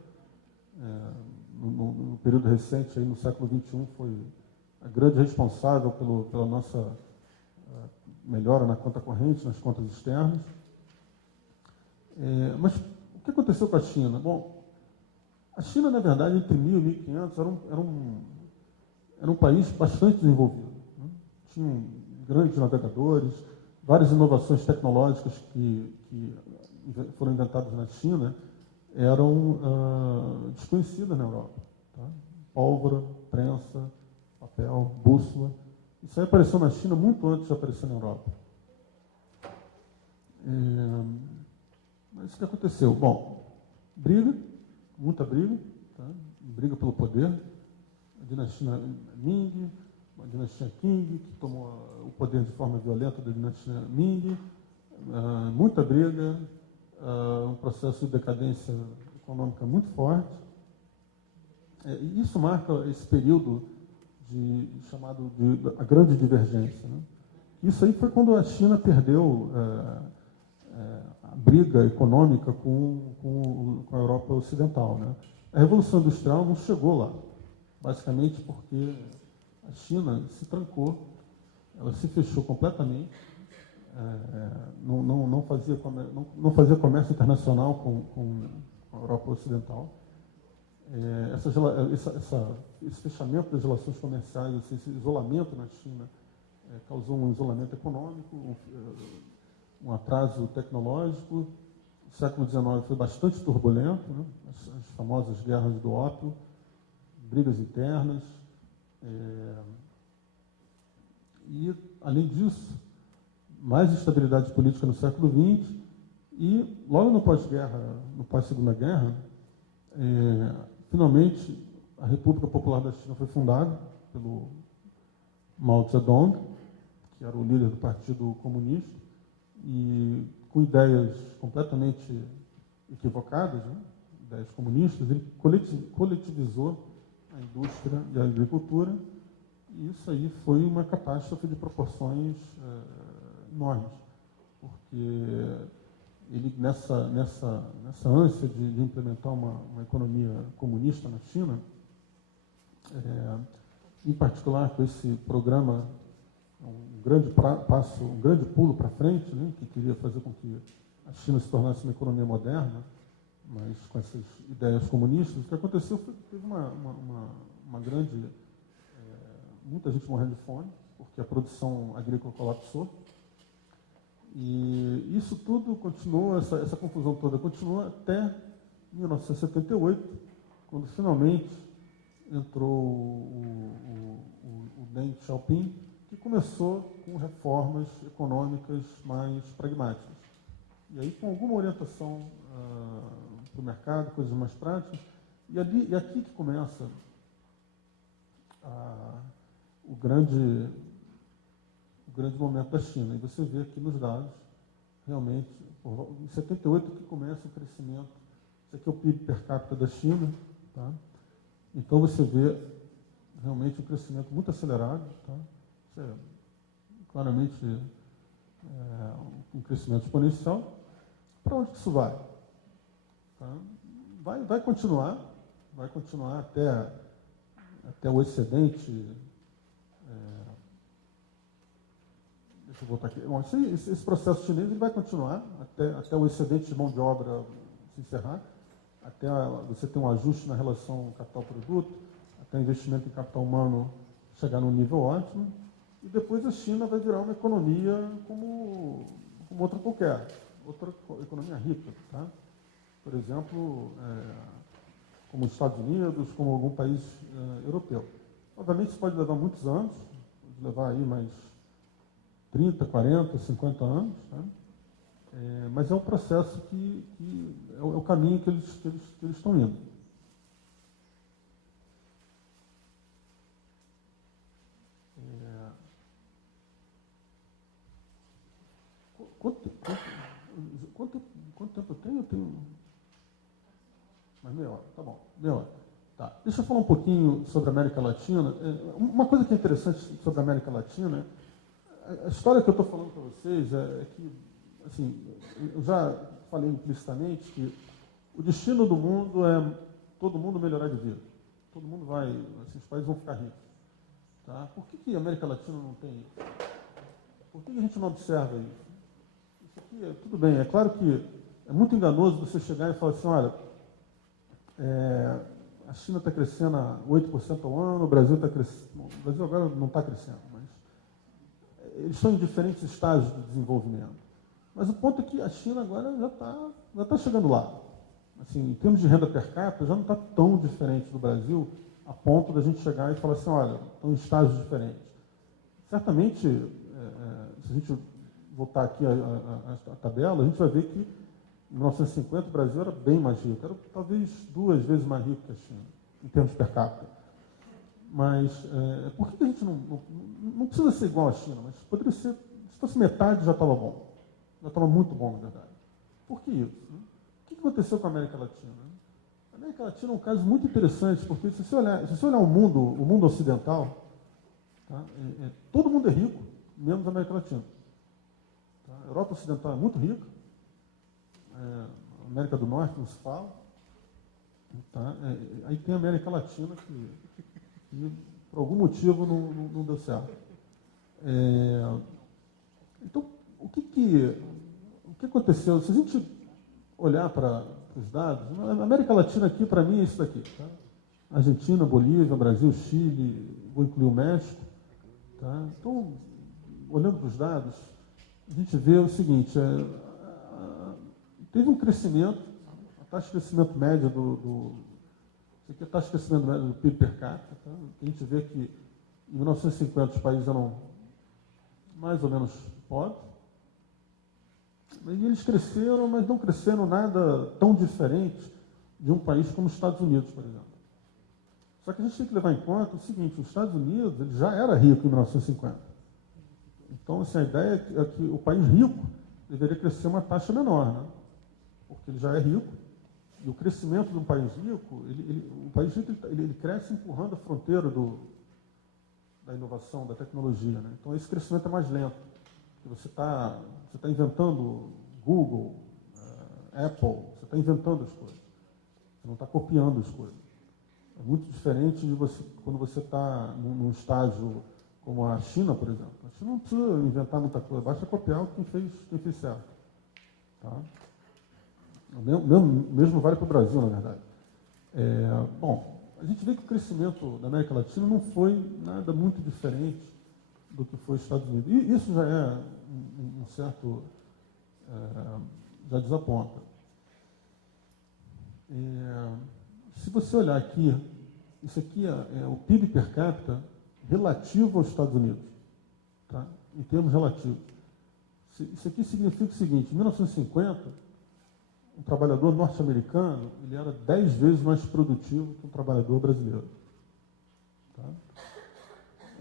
No período recente, aí, no século XXI, foi a grande responsável pela nossa melhora na conta corrente, nas contas externas. Mas o que aconteceu com a China? Bom, a China, na verdade, entre 1000 e 1500, era um país bastante desenvolvido. Né? Tinham grandes navegadores, várias inovações tecnológicas que foram inventadas na China eram desconhecidas na Europa. Tá? Pólvora, prensa, papel, bússola. Isso aí apareceu na China muito antes de aparecer na Europa. Mas o que aconteceu? Bom, briga, muita briga, tá? Briga pelo poder. A dinastia Ming, a dinastia Qing, que tomou o poder de forma violenta da dinastia Ming, muita briga, um processo de decadência econômica muito forte. E isso marca esse período chamado de a grande divergência. Né? Isso aí foi quando a China perdeu a briga econômica com a Europa Ocidental. Né? A Revolução Industrial não chegou lá, basicamente porque a China se trancou, ela se fechou completamente, não fazia comércio internacional com a Europa Ocidental. Esse fechamento das relações comerciais, esse isolamento na China, causou um isolamento econômico, um atraso tecnológico. O século XIX foi bastante turbulento, né? As famosas guerras do ópio, brigas internas. E, além disso, mais instabilidade política no século XX e, logo no pós-guerra, no pós-segunda guerra, finalmente a República Popular da China foi fundada pelo Mao Zedong, que era o líder do Partido Comunista, e com ideias completamente equivocadas, né? Ideias comunistas, ele coletivizou a indústria e a agricultura, e isso aí foi uma catástrofe de proporções enormes, porque ele nessa ânsia de implementar uma economia comunista na China, em particular com esse programa, um grande passo, um grande pulo para frente, né, que queria fazer com que a China se tornasse uma economia moderna, mas com essas ideias comunistas. O que aconteceu foi que teve uma grande, muita gente morrendo de fome, porque a produção agrícola colapsou. E isso tudo continuou, essa confusão toda continuou até 1978, quando finalmente entrou o Deng Xiaoping, que começou com reformas econômicas mais pragmáticas. E aí, com alguma orientação para o mercado, coisas mais práticas, e aqui que começa o grande momento da China. E você vê aqui nos dados, realmente, em 78 que começa o crescimento. Esse aqui é o PIB per capita da China. Tá? Então você vê realmente um crescimento muito acelerado. Tá? Isso é claramente um crescimento exponencial. Para onde que isso vai? Tá? Vai continuar até o excedente. Deixa eu voltar aqui. Bom, esse processo chinês ele vai continuar até o excedente de mão de obra se encerrar, até você ter um ajuste na relação capital-produto, até o investimento em capital humano chegar num nível ótimo, e depois a China vai virar uma economia como outra qualquer, outra economia rica. Tá? Por exemplo, como os Estados Unidos, como algum país europeu. Obviamente isso pode levar muitos anos, pode levar aí mais 30, 40, 50 anos, tá? Mas é um processo que é o caminho que eles estão indo. Quanto tempo eu tenho? Eu tenho mais meia hora, tá bom, meia hora. Tá. Deixa eu falar um pouquinho sobre a América Latina. Uma coisa que é interessante sobre a América Latina, a história que eu estou falando para vocês é que, assim, eu já falei implicitamente que o destino do mundo é todo mundo melhorar de vida. Todo mundo vai, assim, os países vão ficar ricos. Tá? Por que a América Latina não tem isso? Por que a gente não observa isso? Isso aqui, tudo bem, é claro que é muito enganoso você chegar e falar assim, olha, a China está crescendo a 8% ao ano, o Brasil está crescendo. Bom, o Brasil agora não está crescendo, mas eles estão em diferentes estágios de desenvolvimento. Mas o ponto é que a China agora já está chegando lá. Assim, em termos de renda per capita, já não está tão diferente do Brasil, a ponto da gente chegar e falar assim, olha, estão em estágios diferentes. Certamente, se a gente voltar aqui a tabela, a gente vai ver que em 1950 o Brasil era bem mais rico, era talvez 2 vezes mais rico que a China, em termos per capita. Mas por que a gente não precisa ser igual à China, mas poderia ser, se fosse metade já estava bom. Já estava muito bom, na verdade. Por que isso? Né? O que aconteceu com a América Latina? A América Latina é um caso muito interessante, porque se você olhar o mundo ocidental, tá? Todo mundo é rico, menos a América Latina. Tá? A Europa Ocidental é muito rica, a América do Norte não se fala. Tá? Aí tem a América Latina que por algum motivo não deu certo. Então, o que aconteceu? Se a gente olhar para os dados, a América Latina aqui, para mim, é isso daqui. Tá? Argentina, Bolívia, Brasil, Chile, vou incluir o México. Tá? Então, olhando para os dados, a gente vê o seguinte, teve um crescimento, a taxa de crescimento média isso aqui é a taxa de crescimento médio do PIB per capita. Tá? A gente vê que em 1950 os países eram mais ou menos pobres. E eles cresceram, mas não cresceram nada tão diferente de um país como os Estados Unidos, por exemplo. Só que a gente tem que levar em conta o seguinte, os Estados Unidos ele já era rico em 1950. Então, assim, a ideia é que o país rico deveria crescer uma taxa menor, né? Porque ele já é rico. E o crescimento de um país rico, o país rico ele cresce empurrando a fronteira da inovação, da tecnologia. Né? Então, esse crescimento é mais lento. Você está inventando Google, Apple, você está inventando as coisas. Você não está copiando as coisas. É muito diferente de você, quando você está num estágio como a China, por exemplo. A China não precisa inventar muita coisa, basta copiar quem fez certo. Tá? O mesmo vale para o Brasil, na verdade. Bom, a gente vê que o crescimento da América Latina não foi nada muito diferente do que foi os Estados Unidos. E isso já é um certo... já desaponta. Se você olhar aqui, isso aqui é o PIB per capita relativo aos Estados Unidos, tá? Em termos relativos. Isso aqui significa o seguinte: em 1950, um trabalhador norte-americano ele era 10 vezes mais produtivo que um trabalhador brasileiro. Tá?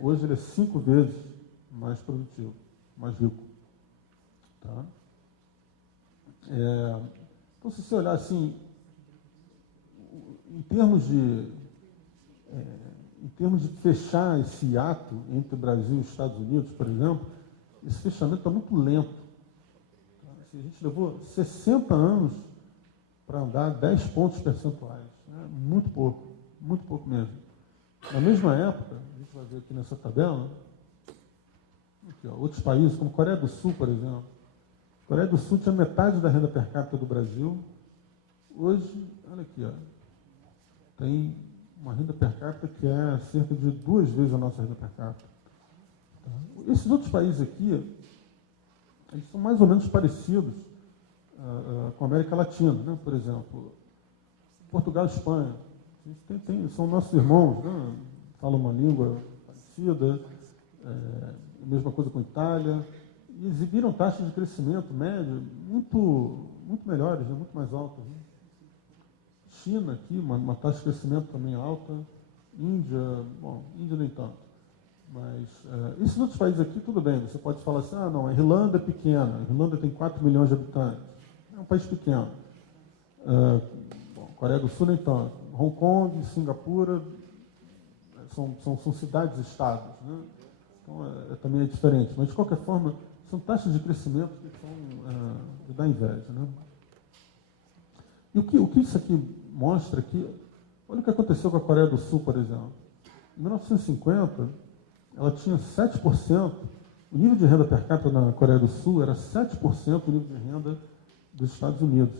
Hoje ele é 5 vezes mais produtivo, mais rico. Tá? Então, se você olhar assim, em termos de fechar esse ato entre o Brasil e os Estados Unidos, por exemplo, esse fechamento está muito lento. A gente levou 60 anos para andar 10 pontos percentuais. Né? Muito pouco mesmo. Na mesma época, a gente vai ver aqui nessa tabela, aqui, ó, outros países, como Coreia do Sul, por exemplo. A Coreia do Sul tinha metade da renda per capita do Brasil. Hoje, olha aqui, ó, tem uma renda per capita que é cerca de 2 vezes a nossa renda per capita. Tá? Esses outros países aqui, eles são mais ou menos parecidos com a América Latina, né? Por exemplo, Portugal e Espanha. São nossos irmãos, né? Falam uma língua parecida, mesma coisa com a Itália, e exibiram taxas de crescimento médio muito melhores, né? Muito mais altas. Né? China aqui, uma taxa de crescimento também alta. Índia nem tanto. Mas esses outros países aqui, tudo bem, você pode falar assim, não, a Irlanda é pequena, a Irlanda tem 4 milhões de habitantes, é um país pequeno. Coreia do Sul nem tanto. Hong Kong, Singapura, são cidades-estados, né? Então também é diferente, mas de qualquer forma, são taxas de crescimento que são de dar inveja. Né? E o que isso aqui mostra aqui, olha o que aconteceu com a Coreia do Sul, por exemplo. Em 1950, ela tinha 7%, o nível de renda per capita na Coreia do Sul era 7% do nível de renda dos Estados Unidos.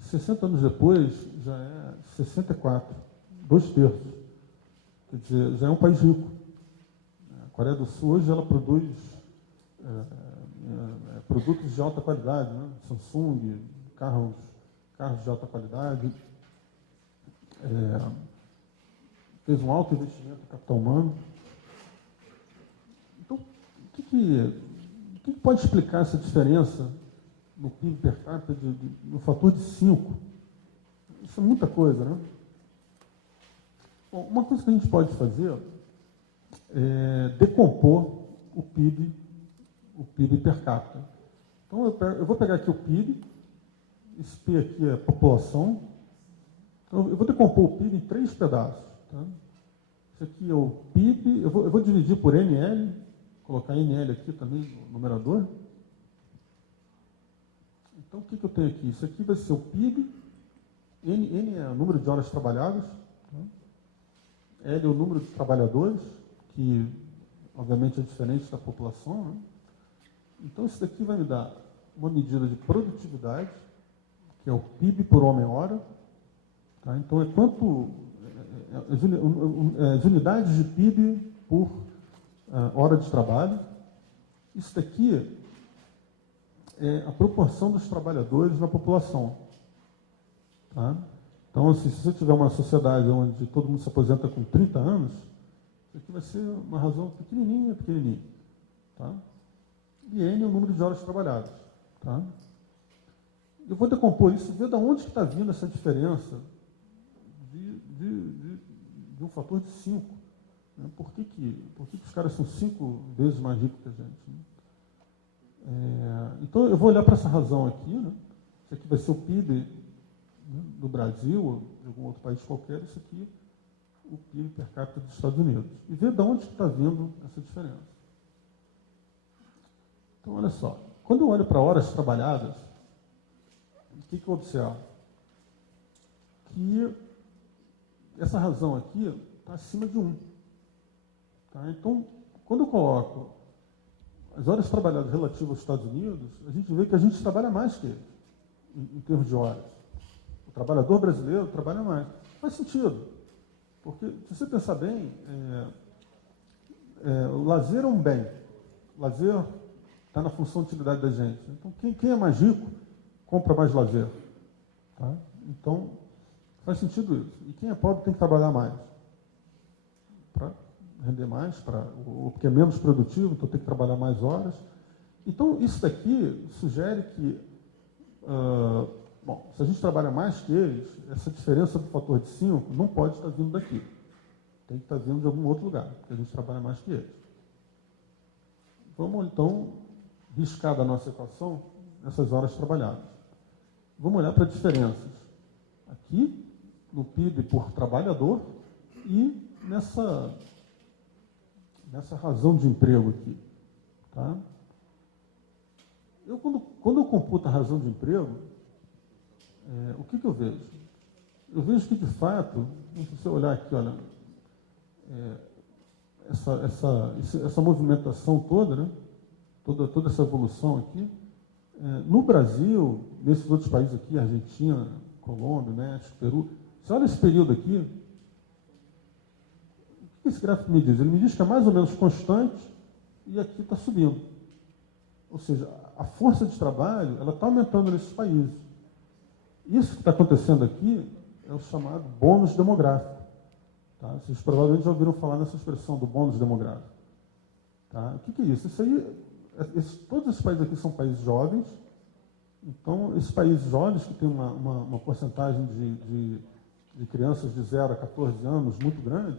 60 anos depois, já é 64%, 2/3. Quer dizer, já é um país rico. A Coreia do Sul, hoje, ela produz produtos de alta qualidade, né? Samsung, carros de alta qualidade, fez um alto investimento em capital humano. Então, o que pode explicar essa diferença no PIB per capita no fator de 5? Isso é muita coisa, né? Bom, uma coisa que a gente pode fazer é decompor o PIB per capita. Então, eu vou pegar aqui o PIB, esse P aqui é a população. Então, eu vou decompor o PIB em 3 pedaços. Tá? Esse aqui é o PIB, eu vou dividir por NL, colocar NL aqui também no numerador. Então, o que eu tenho aqui? Isso aqui vai ser o PIB, N é o número de horas trabalhadas, tá? L é o número de trabalhadores, que obviamente é diferente da população. Né? Então, isso daqui vai me dar uma medida de produtividade, que é o PIB por homem-hora. Tá? Então, é quanto as unidades de PIB por hora de trabalho. Isso daqui é a proporção dos trabalhadores na população. Tá? Então, assim, se você tiver uma sociedade onde todo mundo se aposenta com 30 anos, isso aqui vai ser uma razão pequenininha. Tá? E N é o número de horas trabalhadas. Tá? Eu vou decompor isso e ver de onde está vindo essa diferença de um fator de 5. Né? Por que os caras são 5 vezes mais ricos que a gente? Né? Então, eu vou olhar para essa razão aqui. Né? Isso aqui vai ser o PIB, né, do Brasil ou de algum outro país qualquer. Isso aqui, o PIB per capita dos Estados Unidos. E ver de onde está vindo essa diferença. Então, olha só. Quando eu olho para horas trabalhadas, que eu observo? Que essa razão aqui está acima de 1. Tá? Então, quando eu coloco as horas trabalhadas relativas aos Estados Unidos, a gente vê que a gente trabalha mais que eles, em termos de horas. O trabalhador brasileiro trabalha mais. Faz sentido, porque, se você pensar bem, o lazer é um bem. O lazer está na função de utilidade da gente. Então, quem é mais rico, compra mais lazer. Tá? Então, faz sentido isso. E quem é pobre tem que trabalhar mais. Para render mais, porque é menos produtivo, então tem que trabalhar mais horas. Então, isso daqui sugere que, se a gente trabalha mais que eles, essa diferença do fator de 5 não pode estar vindo daqui. Tem que estar vindo de algum outro lugar, porque a gente trabalha mais que eles. Vamos, então, riscar da nossa equação essas horas trabalhadas. Vamos olhar para diferenças aqui no PIB por trabalhador e nessa razão de emprego aqui. Tá? Quando eu computo a razão de emprego, o que eu vejo? Eu vejo que, de fato, se você olhar aqui, olha, essa movimentação toda, né? toda essa evolução aqui, no Brasil, nesses outros países aqui, Argentina, Colômbia, México, Peru, você olha esse período aqui, o que esse gráfico me diz? Ele me diz que é mais ou menos constante e aqui está subindo. Ou seja, a força de trabalho ela está aumentando nesses países. Isso que está acontecendo aqui é o chamado bônus demográfico. Tá? Vocês provavelmente já ouviram falar nessa expressão do bônus demográfico. Tá? O que é isso? Isso aí, todos esses países aqui são países jovens. Então, esses países jovens que têm uma porcentagem de crianças de 0 a 14 anos muito grande,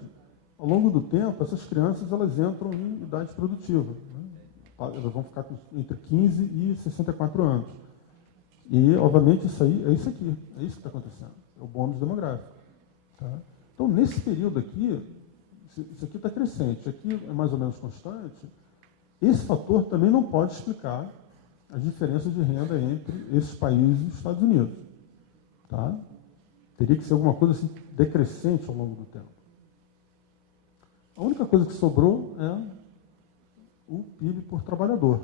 ao longo do tempo, essas crianças elas entram em idade produtiva. Né? Elas vão ficar entre 15 e 64 anos. E, obviamente, isso aí é isso aqui. É isso que está acontecendo. É o bônus demográfico. Tá? Então, nesse período aqui, isso aqui está crescente, aqui é mais ou menos constante. Esse fator também não pode explicar as diferenças de renda entre esses países e os Estados Unidos. Tá? Teria que ser alguma coisa assim, decrescente ao longo do tempo. A única coisa que sobrou é o PIB por trabalhador.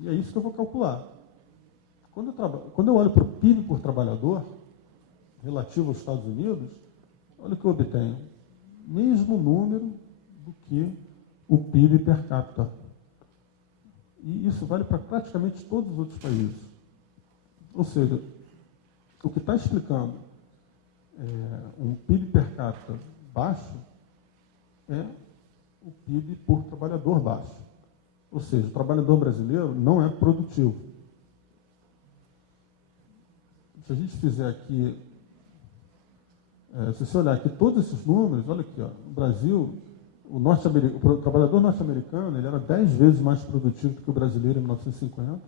E é isso que eu vou calcular. Quando eu olho para o PIB por trabalhador, relativo aos Estados Unidos, olha o que eu obtenho. Mesmo número do que o PIB per capita. E isso vale para praticamente todos os outros países. Ou seja, o que está explicando um PIB per capita baixo é o PIB por trabalhador baixo. Ou seja, o trabalhador brasileiro não é produtivo. Se a gente fizer aqui, se você olhar aqui todos esses números, olha aqui, ó, no Brasil, o trabalhador norte-americano ele era 10 vezes mais produtivo do que o brasileiro em 1950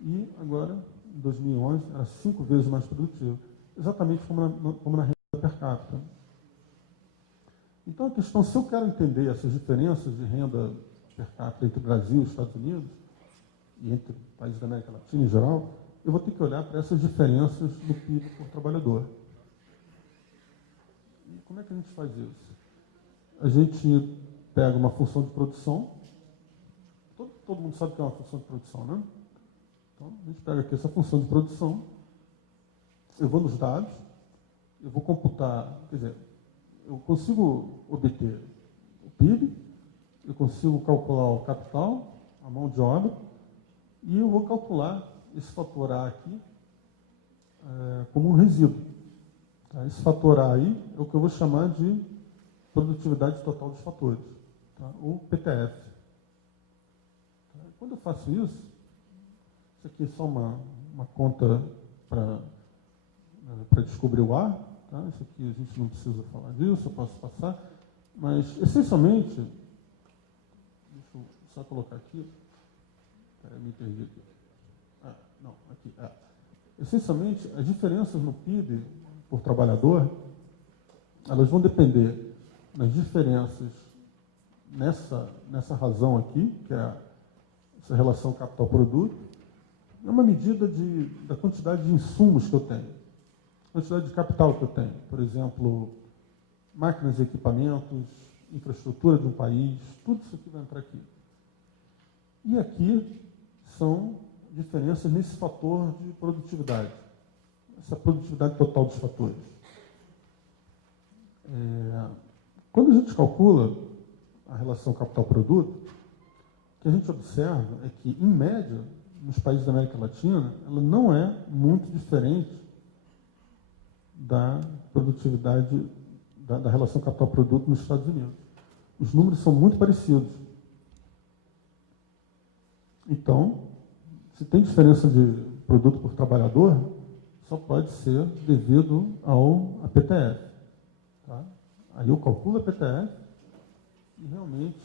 e agora, em 2011, era 5 vezes mais produtivo. Exatamente como na renda per capita. Então, a questão, se eu quero entender essas diferenças de renda per capita entre o Brasil e os Estados Unidos, e entre países da América Latina em geral, eu vou ter que olhar para essas diferenças no PIB por trabalhador. E como é que a gente faz isso? A gente pega uma função de produção, todo mundo sabe que é uma função de produção, né? Então, a gente pega aqui essa função de produção, eu vou nos dados, eu vou computar, quer dizer, eu consigo obter o PIB, eu consigo calcular o capital, a mão de obra, e eu vou calcular esse fator A aqui como um resíduo. Tá? Esse fator A aí é o que eu vou chamar de produtividade total dos fatores, tá? Ou PTF. Tá? Quando eu faço isso aqui é só uma conta para descobrir o A, tá? Isso aqui a gente não precisa falar disso, eu posso passar, mas essencialmente, deixa eu só colocar aqui, me perdi aqui. Não, aqui. Essencialmente, as diferenças no PIB por trabalhador, elas vão depender das diferenças nessa razão aqui, que é essa relação capital-produto, é uma medida da quantidade de insumos que eu tenho, quantidade de capital que eu tenho. Por exemplo, máquinas e equipamentos, infraestrutura de um país, tudo isso aqui vai entrar aqui. E aqui são diferenças nesse fator de produtividade, essa produtividade total dos fatores. Quando a gente calcula a relação capital-produto, o que a gente observa é que, em média, nos países da América Latina, ela não é muito diferente da produtividade, da relação capital-produto nos Estados Unidos. Os números são muito parecidos. Então, se tem diferença de produto por trabalhador, só pode ser devido à PTF. Tá? Aí eu calculo a PTF e realmente...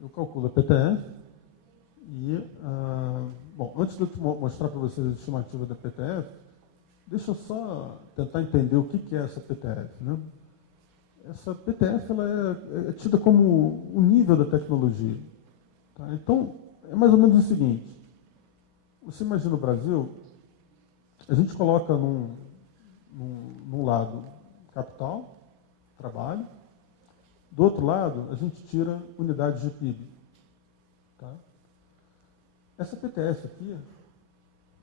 Eu calculo a PTF e... bom, antes de eu mostrar para vocês a estimativa da PTF, deixa eu só tentar entender o que é essa PTF. Né? Essa PTF ela é tida como o nível da tecnologia. Tá? Então, é mais ou menos o seguinte. Você imagina o Brasil, a gente coloca num lado capital, trabalho, do outro lado a gente tira unidades de PIB. Tá? Essa PTF aqui,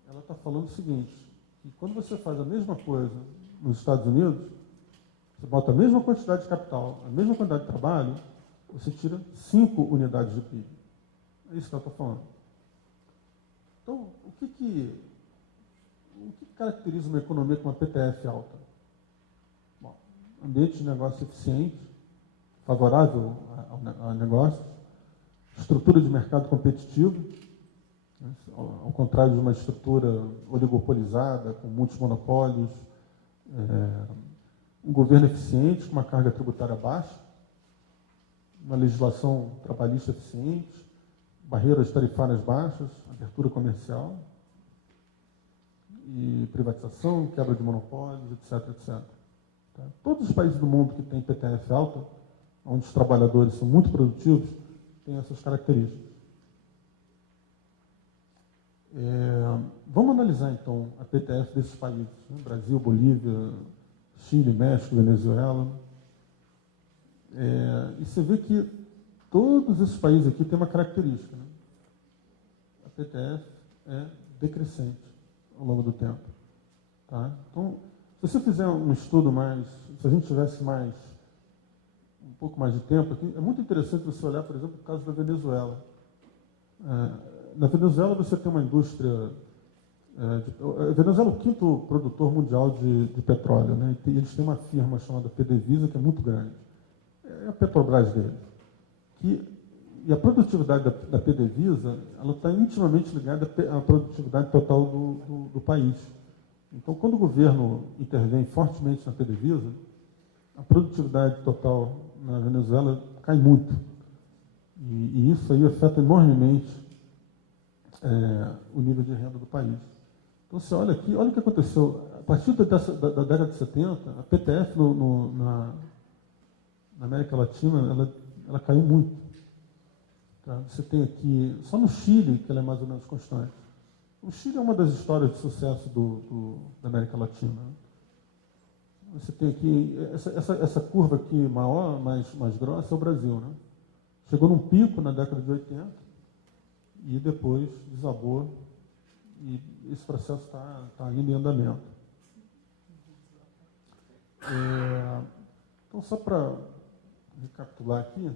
ela está falando o seguinte, que quando você faz a mesma coisa nos Estados Unidos, você bota a mesma quantidade de capital, a mesma quantidade de trabalho, você tira 5 unidades de PIB. É isso que ela está falando. Então, o que caracteriza uma economia com uma PTF alta? Bom, ambiente de negócio eficiente, favorável a negócios, estrutura de mercado competitivo, né, ao contrário de uma estrutura oligopolizada, com muitos monopólios, um governo eficiente, com uma carga tributária baixa, uma legislação trabalhista eficiente, barreiras tarifárias baixas, abertura comercial, e privatização, quebra de monopólios, etc, etc. Tá? Todos os países do mundo que têm PTF alta, onde os trabalhadores são muito produtivos, têm essas características. Vamos analisar, então, a PTF desses países, né? Brasil, Bolívia, Chile, México, Venezuela. E você vê que todos esses países aqui têm uma característica. Né? A PTF é decrescente ao longo do tempo. Tá? Então, se você fizer um estudo mais, se a gente tivesse um pouco mais de tempo aqui, é muito interessante você olhar, por exemplo, o caso da Venezuela. Na Venezuela você tem uma indústria... a Venezuela é o 5º produtor mundial de petróleo, né? E eles têm uma firma chamada PDVSA, que é muito grande. É a Petrobras deles. E a produtividade da PDVSA está intimamente ligada à produtividade total do país. Então, quando o governo intervém fortemente na PDVSA, a produtividade total na Venezuela cai muito. E isso aí afeta enormemente o nível de renda do país. Então, você olha aqui, olha o que aconteceu. A partir da década de 70, a PTF na América Latina, ela caiu muito. Tá? Você tem aqui, só no Chile, que ela é mais ou menos constante. O Chile é uma das histórias de sucesso da América Latina. Você tem aqui, essa curva aqui maior, mais grossa, é o Brasil. Né? Chegou num pico na década de 80 e depois desabou. E esse processo está ainda em andamento. Então, só para recapitular aqui,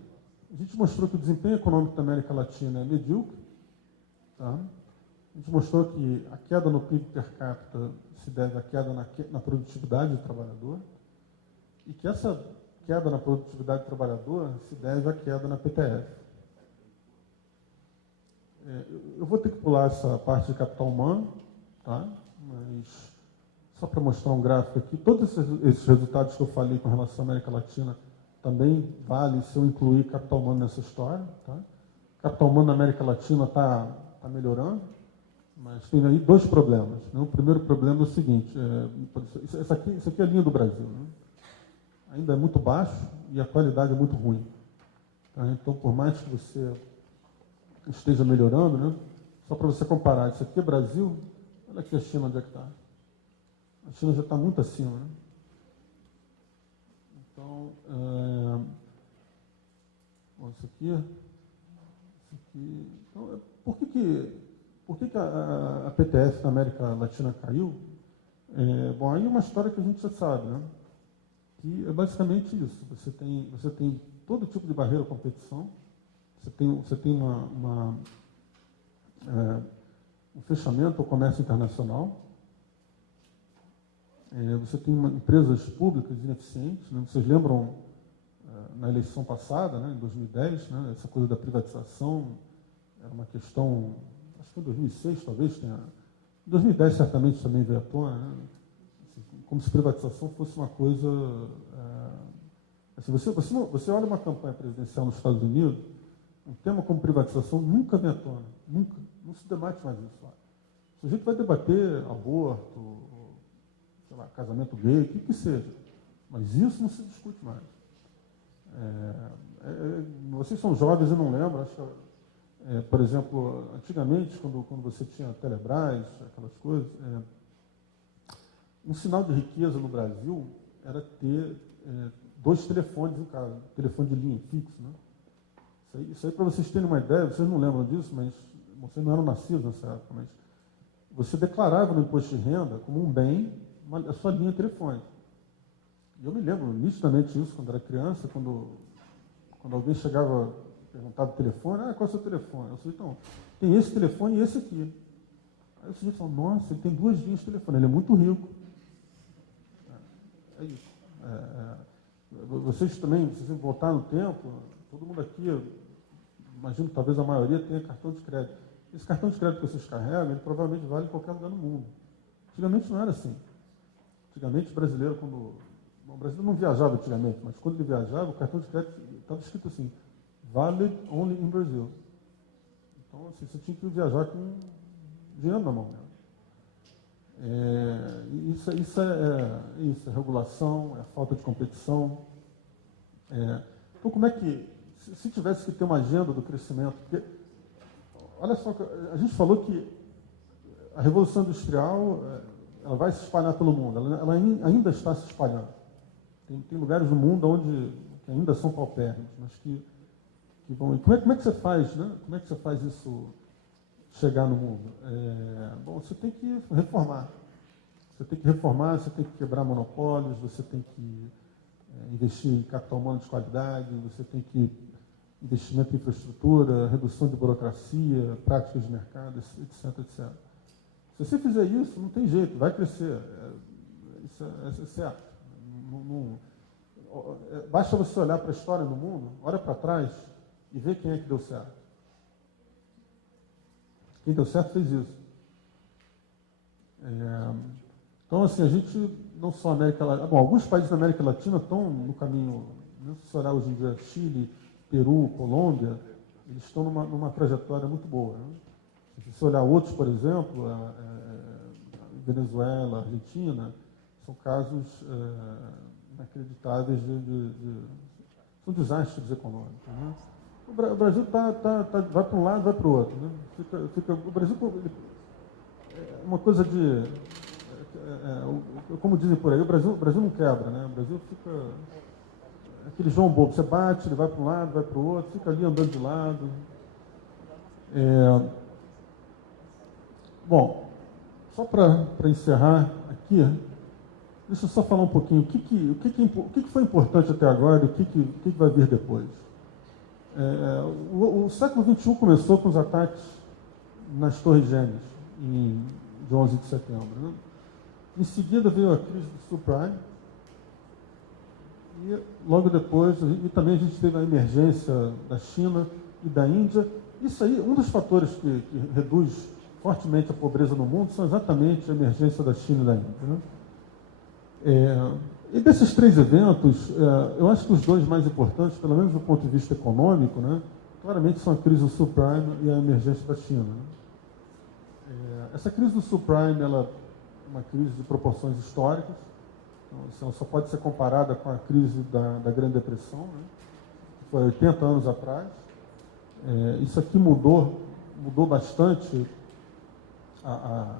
a gente mostrou que o desempenho econômico da América Latina é medíocre. Tá? A gente mostrou que a queda no PIB per capita se deve à queda na produtividade do trabalhador e que essa queda na produtividade do trabalhador se deve à queda na PTF. Eu vou ter que pular essa parte de capital humano, tá? Mas só para mostrar um gráfico aqui, todos esses resultados que eu falei com relação à América Latina também vale se eu incluir capital humano nessa história. Tá? Capital humano na América Latina está melhorando, mas tem aí 2 problemas. Né? O primeiro problema é o seguinte, isso aqui é a linha do Brasil. Né? Ainda é muito baixo e a qualidade é muito ruim. Tá? Então, por mais que você esteja melhorando, né? Só para você comparar, isso aqui é Brasil, olha aqui a China onde é que está. A China já está muito acima, né? Então, isso aqui, então, por que a PTF na América Latina caiu? Bom, aí é uma história que a gente já sabe, né? Que é basicamente isso. Você tem todo tipo de barreira à competição, você tem um fechamento ao comércio internacional, você tem empresas públicas ineficientes, né? Vocês lembram na eleição passada, né, em 2010, né, essa coisa da privatização era uma questão, acho que foi em 2006 talvez, em 2010 certamente também veio à tona, né, como se privatização fosse uma coisa... assim, você olha uma campanha presidencial nos Estados Unidos, um tema como privatização nunca vem à tona, nunca, não se debate mais isso lá. Se a gente vai debater aborto, sei lá, casamento gay, o que seja, mas isso não se discute mais. Vocês são jovens e não lembram, acho que, por exemplo, antigamente, quando você tinha Telebrás, aquelas coisas, um sinal de riqueza no Brasil era ter 2 telefones em casa, telefone de linha fixo, né? Isso aí para vocês terem uma ideia, vocês não lembram disso, mas vocês não eram nascidos nessa época, mas você declarava no imposto de renda como um bem a sua linha telefônica. E eu me lembro nitidamente disso quando era criança, quando alguém chegava, perguntava o telefone, qual é o seu telefone? Eu falei, então, tem esse telefone e esse aqui. Aí o sujeito falou, nossa, ele tem 2 linhas de telefone, ele é muito rico. É isso. Vocês também, se vocês voltar no tempo, todo mundo aqui, imagino que talvez a maioria tenha cartão de crédito. Esse cartão de crédito que vocês carregam, ele provavelmente vale em qualquer lugar no mundo. Antigamente não era assim. Antigamente o brasileiro, o brasileiro não viajava antigamente, mas quando ele viajava, o cartão de crédito estava escrito assim, valid only in Brazil. Então, assim, você tinha que viajar com dinheiro na mão, né? Isso é regulação, é falta de competição. Então, como é que, se tivesse que ter uma agenda do crescimento, porque, olha só, a gente falou que a Revolução Industrial ela vai se espalhar pelo mundo, ela ainda está se espalhando. Tem lugares no mundo onde que ainda são paupérrimos, mas que vão. Como é que você faz, né? Como é que você faz isso chegar no mundo? Bom, você tem que reformar. Você tem que reformar, você tem que quebrar monopólios, você tem que investir em capital humano de qualidade, você tem que investimento em infraestrutura, redução de burocracia, práticas de mercado, etc, etc. Se você fizer isso, não tem jeito, vai crescer. Isso é certo. Basta você olhar para a história do mundo, olha para trás e ver quem é que deu certo. Quem deu certo fez isso. Então, assim, a gente, não só a América Latina... Bom, alguns países da América Latina estão no caminho, se você olhar hoje em dia, Chile, Peru, Colômbia, eles estão numa trajetória muito boa, né? Se você olhar outros, por exemplo, Venezuela, Argentina, são casos inacreditáveis são desastres econômicos, né? O Brasil vai para um lado, vai para o outro, né? O Brasil é uma coisa de... como dizem por aí, o Brasil não quebra, né? O Brasil fica... aquele João Bobo, você bate, ele vai para um lado, vai para o outro, fica ali andando de lado. Bom, só para encerrar aqui, deixa eu só falar um pouquinho o que foi importante até agora e o que vai vir depois. O século XXI começou com os ataques nas Torres Gêmeas, de 11 de setembro. Né? Em seguida veio a crise do subprime, e logo depois, e também a gente teve a emergência da China e da Índia. Isso aí, um dos fatores que reduz fortemente a pobreza no mundo são exatamente a emergência da China e da Índia. Né? E desses 3 eventos, eu acho que os 2 mais importantes, pelo menos do ponto de vista econômico, né, claramente são a crise do subprime e a emergência da China. Né? Essa crise do subprime, ela é uma crise de proporções históricas, então, ela só pode ser comparada com a crise da Grande Depressão, né, que foi 80 anos atrás. Isso aqui mudou bastante a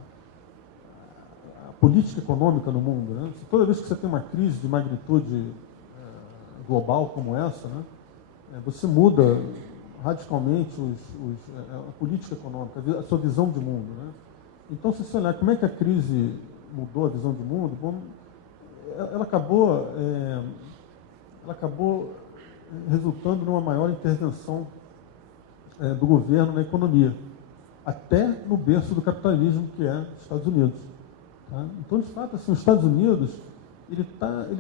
política econômica no mundo, né? Toda vez que você tem uma crise de magnitude global como essa, né, você muda radicalmente a política econômica, a sua visão de mundo, né? Então, se você olhar como é que a crise mudou a visão de mundo, ela acabou resultando numa maior intervenção do governo na economia, até no berço do capitalismo, que é os Estados Unidos. Tá? Então, de fato, assim, os Estados Unidos ele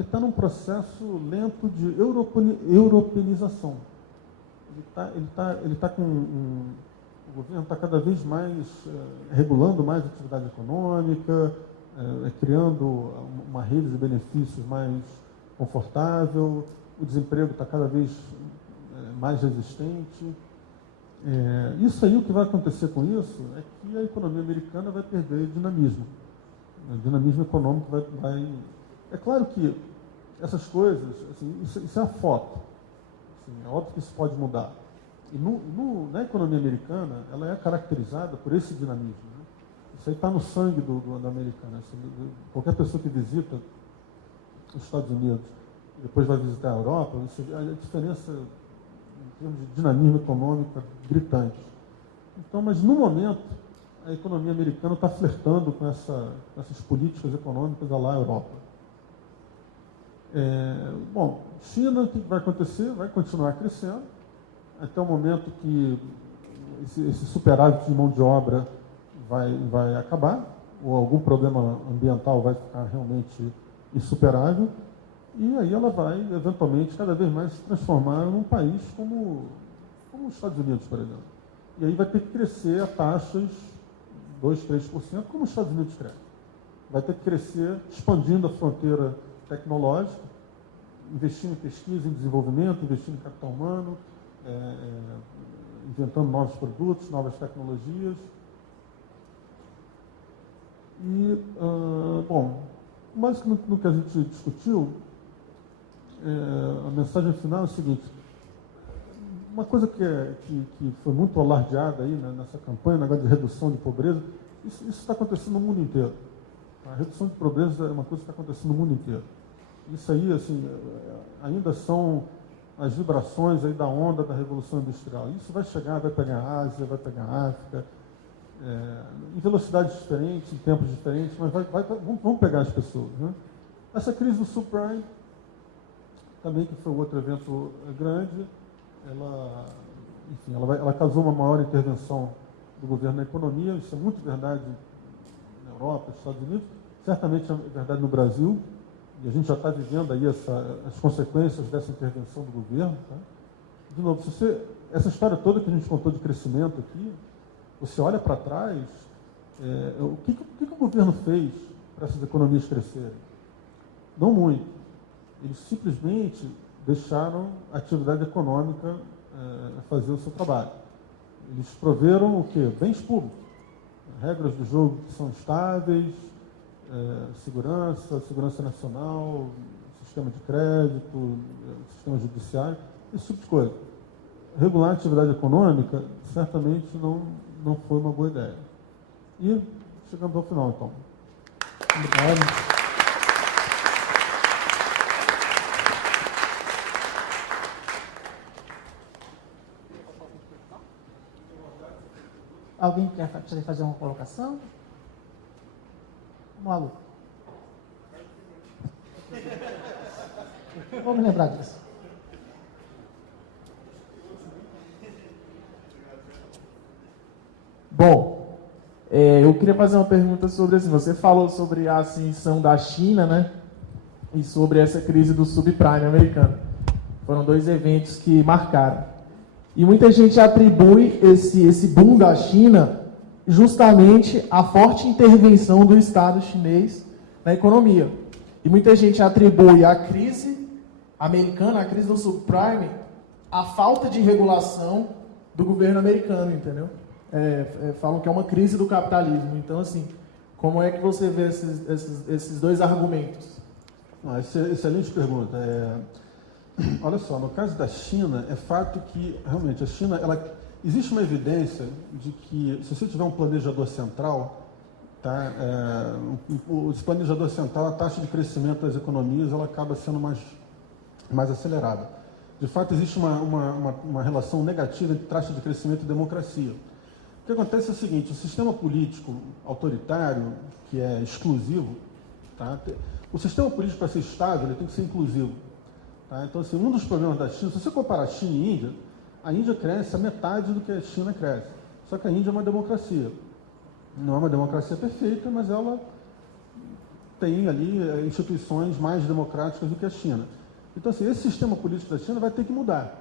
tá num processo lento de europenização. O governo está cada vez mais regulando mais a atividade econômica, criando uma rede de benefícios mais confortável, o desemprego está cada vez mais resistente. Isso aí, o que vai acontecer com isso é que a economia americana vai perder dinamismo. O dinamismo econômico vai... É claro que essas coisas, assim, isso é a foto. Assim, é óbvio que isso pode mudar. E na economia americana, ela é caracterizada por esse dinamismo. Né? Isso aí está no sangue do americano. Qualquer pessoa que visita os Estados Unidos e depois vai visitar a Europa, a diferença em termos de dinamismo econômico é gritante. Então, mas no momento, a economia americana está flertando com essas políticas econômicas à la Europa. China, o que vai acontecer? Vai continuar crescendo até o momento que esse superávit de mão de obra vai acabar, ou algum problema ambiental vai ficar realmente insuperável, e aí ela vai, eventualmente, cada vez mais se transformar num país como os Estados Unidos, por exemplo. E aí vai ter que crescer a taxas 2%, 3%, como os Estados Unidos crescem. Vai ter que crescer expandindo a fronteira tecnológica, investindo em pesquisa, em desenvolvimento, investindo em capital humano, inventando novos produtos, novas tecnologias. E, mais no que a gente discutiu, a mensagem final é a seguinte: uma coisa que foi muito alardeada aí, né, nessa campanha, negócio de redução de pobreza, isso está acontecendo no mundo inteiro. A redução de pobreza é uma coisa que está acontecendo no mundo inteiro. Isso aí, assim, ainda são as vibrações aí da onda da Revolução Industrial. Isso vai chegar, vai pegar a Ásia, vai pegar a África, em velocidades diferentes, em tempos diferentes, mas vão pegar as pessoas. Né? Essa crise do subprime, também, que foi outro evento grande, ela causou uma maior intervenção do governo na economia. Isso é muito verdade na Europa, nos Estados Unidos, certamente é verdade no Brasil. E a gente já está vivendo aí as consequências dessa intervenção do governo. Tá? De novo, essa história toda que a gente contou de crescimento aqui, você olha para trás, o que o governo fez para essas economias crescerem? Não muito. Eles simplesmente deixaram a atividade econômica fazer o seu trabalho. Eles proveram o quê? Bens públicos. Regras do jogo que são estáveis, segurança nacional, sistema de crédito, sistema judiciário, esse tipo de coisa. Regular a atividade econômica certamente não foi uma boa ideia. E chegamos ao final, então. Obrigado. Alguém quer fazer uma colocação? Maluco. Vou me lembrar disso. Bom, eu queria fazer uma pergunta sobre assim, você falou sobre a ascensão da China, né? E sobre essa crise do subprime americano. Foram dois eventos que marcaram. E muita gente atribui esse boom da China justamente à forte intervenção do Estado chinês na economia. E muita gente atribui a crise americana, a crise do subprime, à falta de regulação do governo americano, entendeu? Falam que é uma crise do capitalismo. Então, assim, como é que você vê esses dois argumentos? Excelente pergunta. Olha só, no caso da China, é fato que, realmente, a China existe uma evidência de que, se você tiver um planejador central, tá, esse planejador central, a taxa de crescimento das economias, ela acaba sendo mais acelerada. De fato, existe uma relação negativa entre taxa de crescimento e democracia. O que acontece é o seguinte: o sistema político autoritário, que é exclusivo, tá, o sistema político, para ser estável, ele tem que ser inclusivo. Tá? Então, assim, um dos problemas da China, se você comparar China e Índia, a Índia cresce a metade do que a China cresce. Só que a Índia é uma democracia. Não é uma democracia perfeita, mas ela tem ali instituições mais democráticas do que a China. Então, assim, esse sistema político da China vai ter que mudar.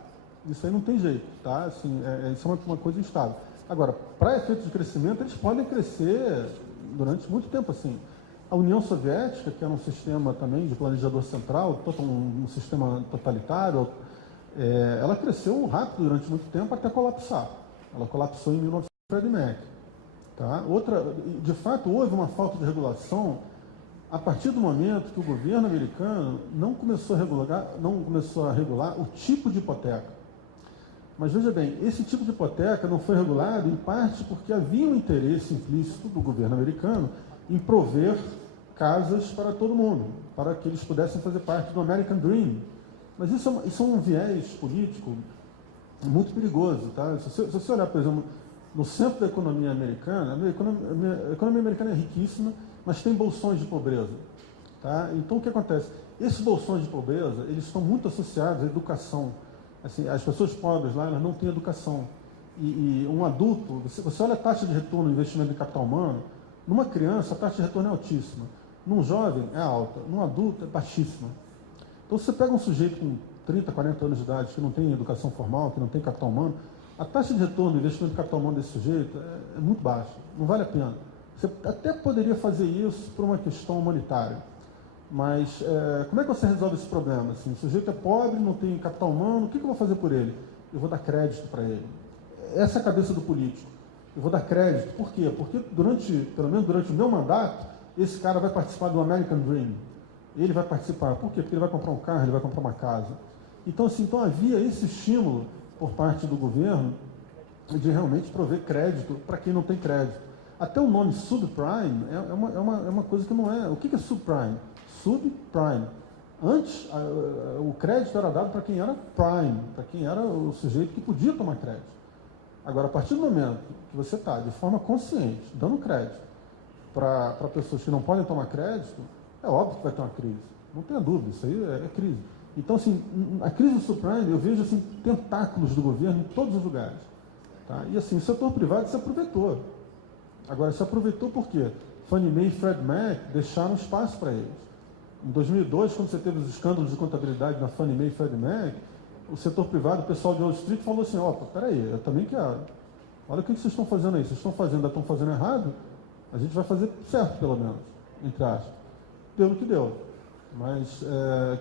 Isso aí não tem jeito, tá? Assim, isso é uma coisa instável. Agora, para efeitos de crescimento, eles podem crescer durante muito tempo, assim. A União Soviética, que era um sistema também de planejador central, um sistema totalitário, ela cresceu rápido durante muito tempo até colapsar. Ela colapsou em 1900. Tá? De fato, houve uma falta de regulação a partir do momento que o governo americano não começou a regular o tipo de hipoteca. Mas veja bem, esse tipo de hipoteca não foi regulado em parte porque havia um interesse implícito do governo americano em prover casas para todo mundo, para que eles pudessem fazer parte do American Dream. Mas isso é um viés político muito perigoso. Tá? Se você olhar, por exemplo, no centro da economia americana, a economia americana é riquíssima, mas tem bolsões de pobreza. Tá? Então, o que acontece? Esses bolsões de pobreza, eles estão muito associados à educação. Assim, as pessoas pobres lá, elas não têm educação. E um adulto, você olha a taxa de retorno no investimento em capital humano, numa criança a taxa de retorno é altíssima, num jovem é alta, num adulto é baixíssima. Então, se você pega um sujeito com 30, 40 anos de idade, que não tem educação formal, que não tem capital humano, a taxa de retorno do investimento em capital humano desse sujeito é muito baixa, não vale a pena. Você até poderia fazer isso por uma questão humanitária, mas como é que você resolve esse problema? Assim, o sujeito é pobre, não tem capital humano, o que eu vou fazer por ele? Eu vou dar crédito para ele. Essa é a cabeça do político. Eu vou dar crédito. Por quê? Porque pelo menos durante o meu mandato, esse cara vai participar do American Dream. Ele vai participar. Por quê? Porque ele vai comprar um carro, ele vai comprar uma casa. Então, assim, havia esse estímulo por parte do governo de realmente prover crédito para quem não tem crédito. Até o nome subprime é uma coisa que não é. O que é subprime? Subprime. Antes, o crédito era dado para quem era prime, para quem era o sujeito que podia tomar crédito. Agora, a partir do momento que você está, de forma consciente, dando crédito para pessoas que não podem tomar crédito, é óbvio que vai ter uma crise. Não tenha dúvida, isso aí é crise. Então, assim, a crise do subprime, eu vejo assim, tentáculos do governo em todos os lugares. Tá? E assim, o setor privado se aproveitou. Agora, se aproveitou por quê? Fannie Mae e Freddie Mac deixaram espaço para eles. Em 2002, quando você teve os escândalos de contabilidade na Fannie Mae e Freddie Mac, o setor privado, o pessoal de Wall Street falou assim, peraí, eu também quero. Olha o que vocês estão fazendo aí. Vocês estão fazendo errado? A gente vai fazer certo, pelo menos, entre aspas. Deu no que deu. Mas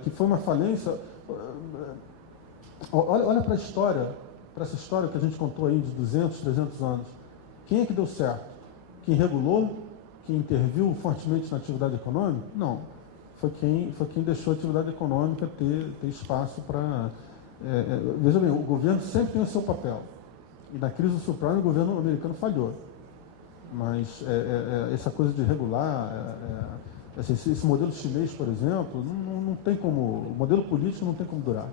que foi uma falência. Olha para a história, para essa história que a gente contou aí de 200, 300 anos. Quem é que deu certo? Quem regulou? Quem interviu fortemente na atividade econômica? Não. Foi quem deixou a atividade econômica ter espaço para... veja bem, o governo sempre tem o seu papel. E na crise do subprime, o governo americano falhou. Mas essa coisa de regular... esse modelo chinês, por exemplo, não tem como... O modelo político não tem como durar.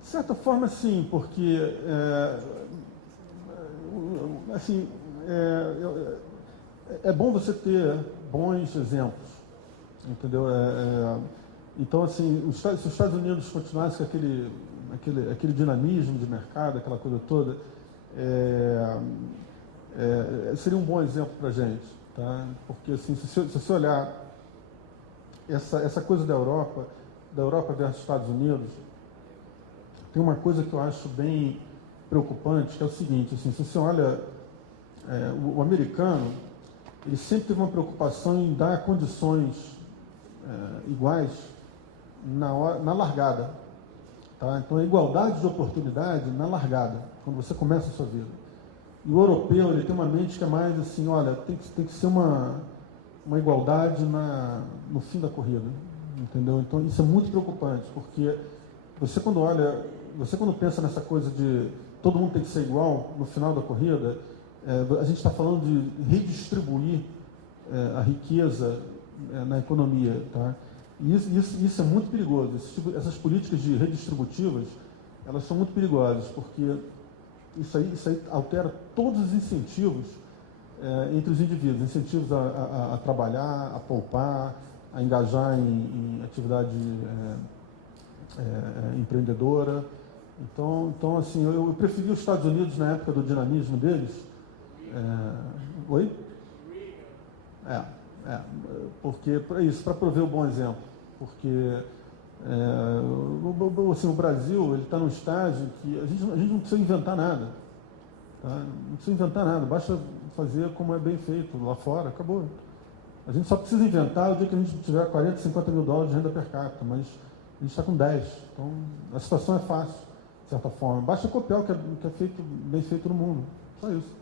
De certa forma, sim, porque é bom você ter bons exemplos, entendeu? Então, assim, se os Estados Unidos continuassem com aquele aquele dinamismo de mercado, aquela coisa toda, seria um bom exemplo para a gente, tá? Porque assim, se você olhar essa coisa da Europa versus Estados Unidos, tem uma coisa que eu acho bem preocupante, que é o seguinte, assim, se você olha o americano, ele sempre teve uma preocupação em dar condições iguais na largada, tá? Então, a igualdade de oportunidade na largada, quando você começa a sua vida. E o europeu, ele tem uma mente que é mais assim, olha, tem que ser uma igualdade no fim da corrida, entendeu? Então, isso é muito preocupante, porque você quando pensa nessa coisa de todo mundo tem que ser igual no final da corrida, a gente está falando de redistribuir a riqueza na economia, tá? E isso é muito perigoso. Essas políticas de redistributivas, elas são muito perigosas, porque isso aí altera todos os incentivos entre os indivíduos, incentivos a trabalhar, a poupar, a engajar em atividade empreendedora. Então assim, eu preferi os Estados Unidos na época do dinamismo deles. Oi? Porque para prover um bom exemplo, porque assim, o Brasil ele está num estágio que a gente não precisa inventar nada, tá? Não precisa inventar nada, basta fazer como é bem feito lá fora, acabou. A gente só precisa inventar o dia que a gente tiver 40, 50 mil dólares de renda per capita, mas a gente está com 10, então a situação é fácil, de certa forma. Basta copiar o que é feito, bem feito no mundo, só isso.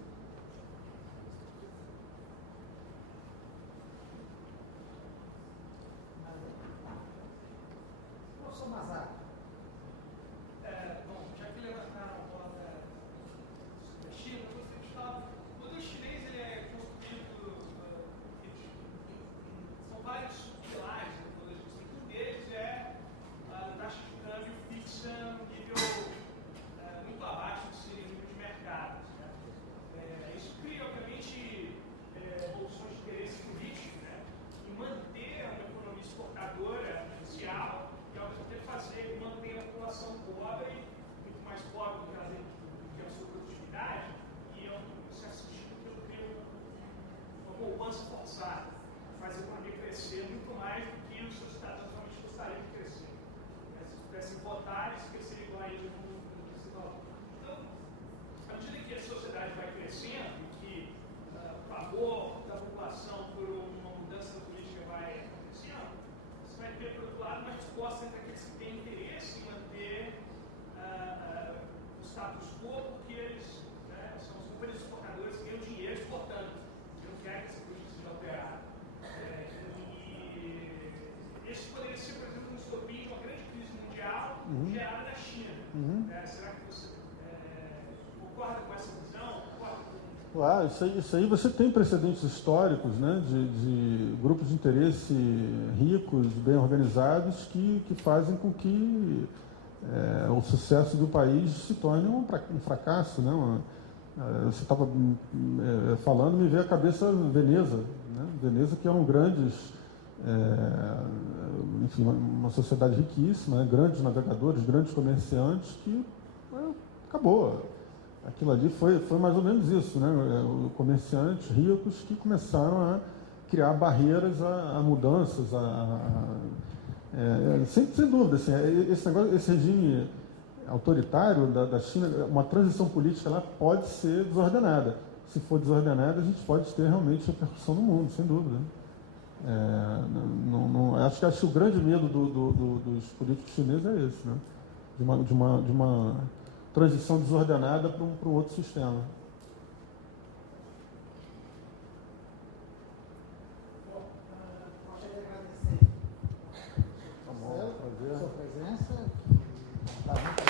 gerada na China. Será que você concorda com essa visão? Claro, isso aí você tem precedentes históricos, né, de grupos de interesse ricos, bem organizados, que fazem com que o sucesso do país se torne um fracasso, né? Você estava falando, me veio à cabeça Veneza, né? Veneza, que eram grandes, enfim, uma sociedade riquíssima, né? Grandes navegadores, grandes comerciantes, que acabou. Aquilo ali foi mais ou menos isso, né? Comerciantes ricos que começaram a criar barreiras a mudanças, sem dúvida, assim, esse regime autoritário da China, uma transição política lá pode ser desordenada. Se for desordenada, a gente pode ter realmente repercussão no mundo, sem dúvida. Acho que o grande medo dos políticos chineses é esse, né? De uma transição desordenada para um outro sistema. Gostaria de agradecer a sua presença. Tá muito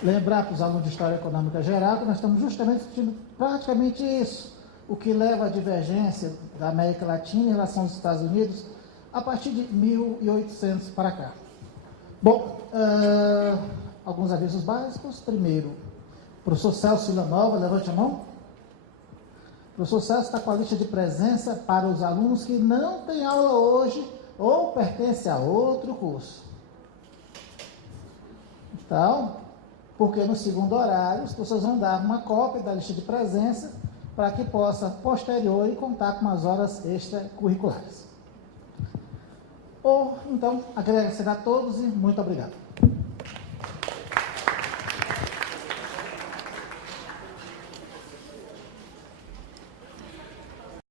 lembrar para os alunos de História Econômica Geral que nós estamos justamente discutindo praticamente isso, o que leva à divergência da América Latina em relação aos Estados Unidos a partir de 1800 para cá. Bom, alguns avisos básicos. Primeiro, professor Celso Villanova, levante a mão. professor Celso está com a lista de presença para os alunos que não têm aula hoje ou pertencem a outro curso. Então, porque no segundo horário, os professores vão dar uma cópia da lista de presença para que possa, posterior, contar com as horas extracurriculares. Então, agradecer a todos e muito obrigado.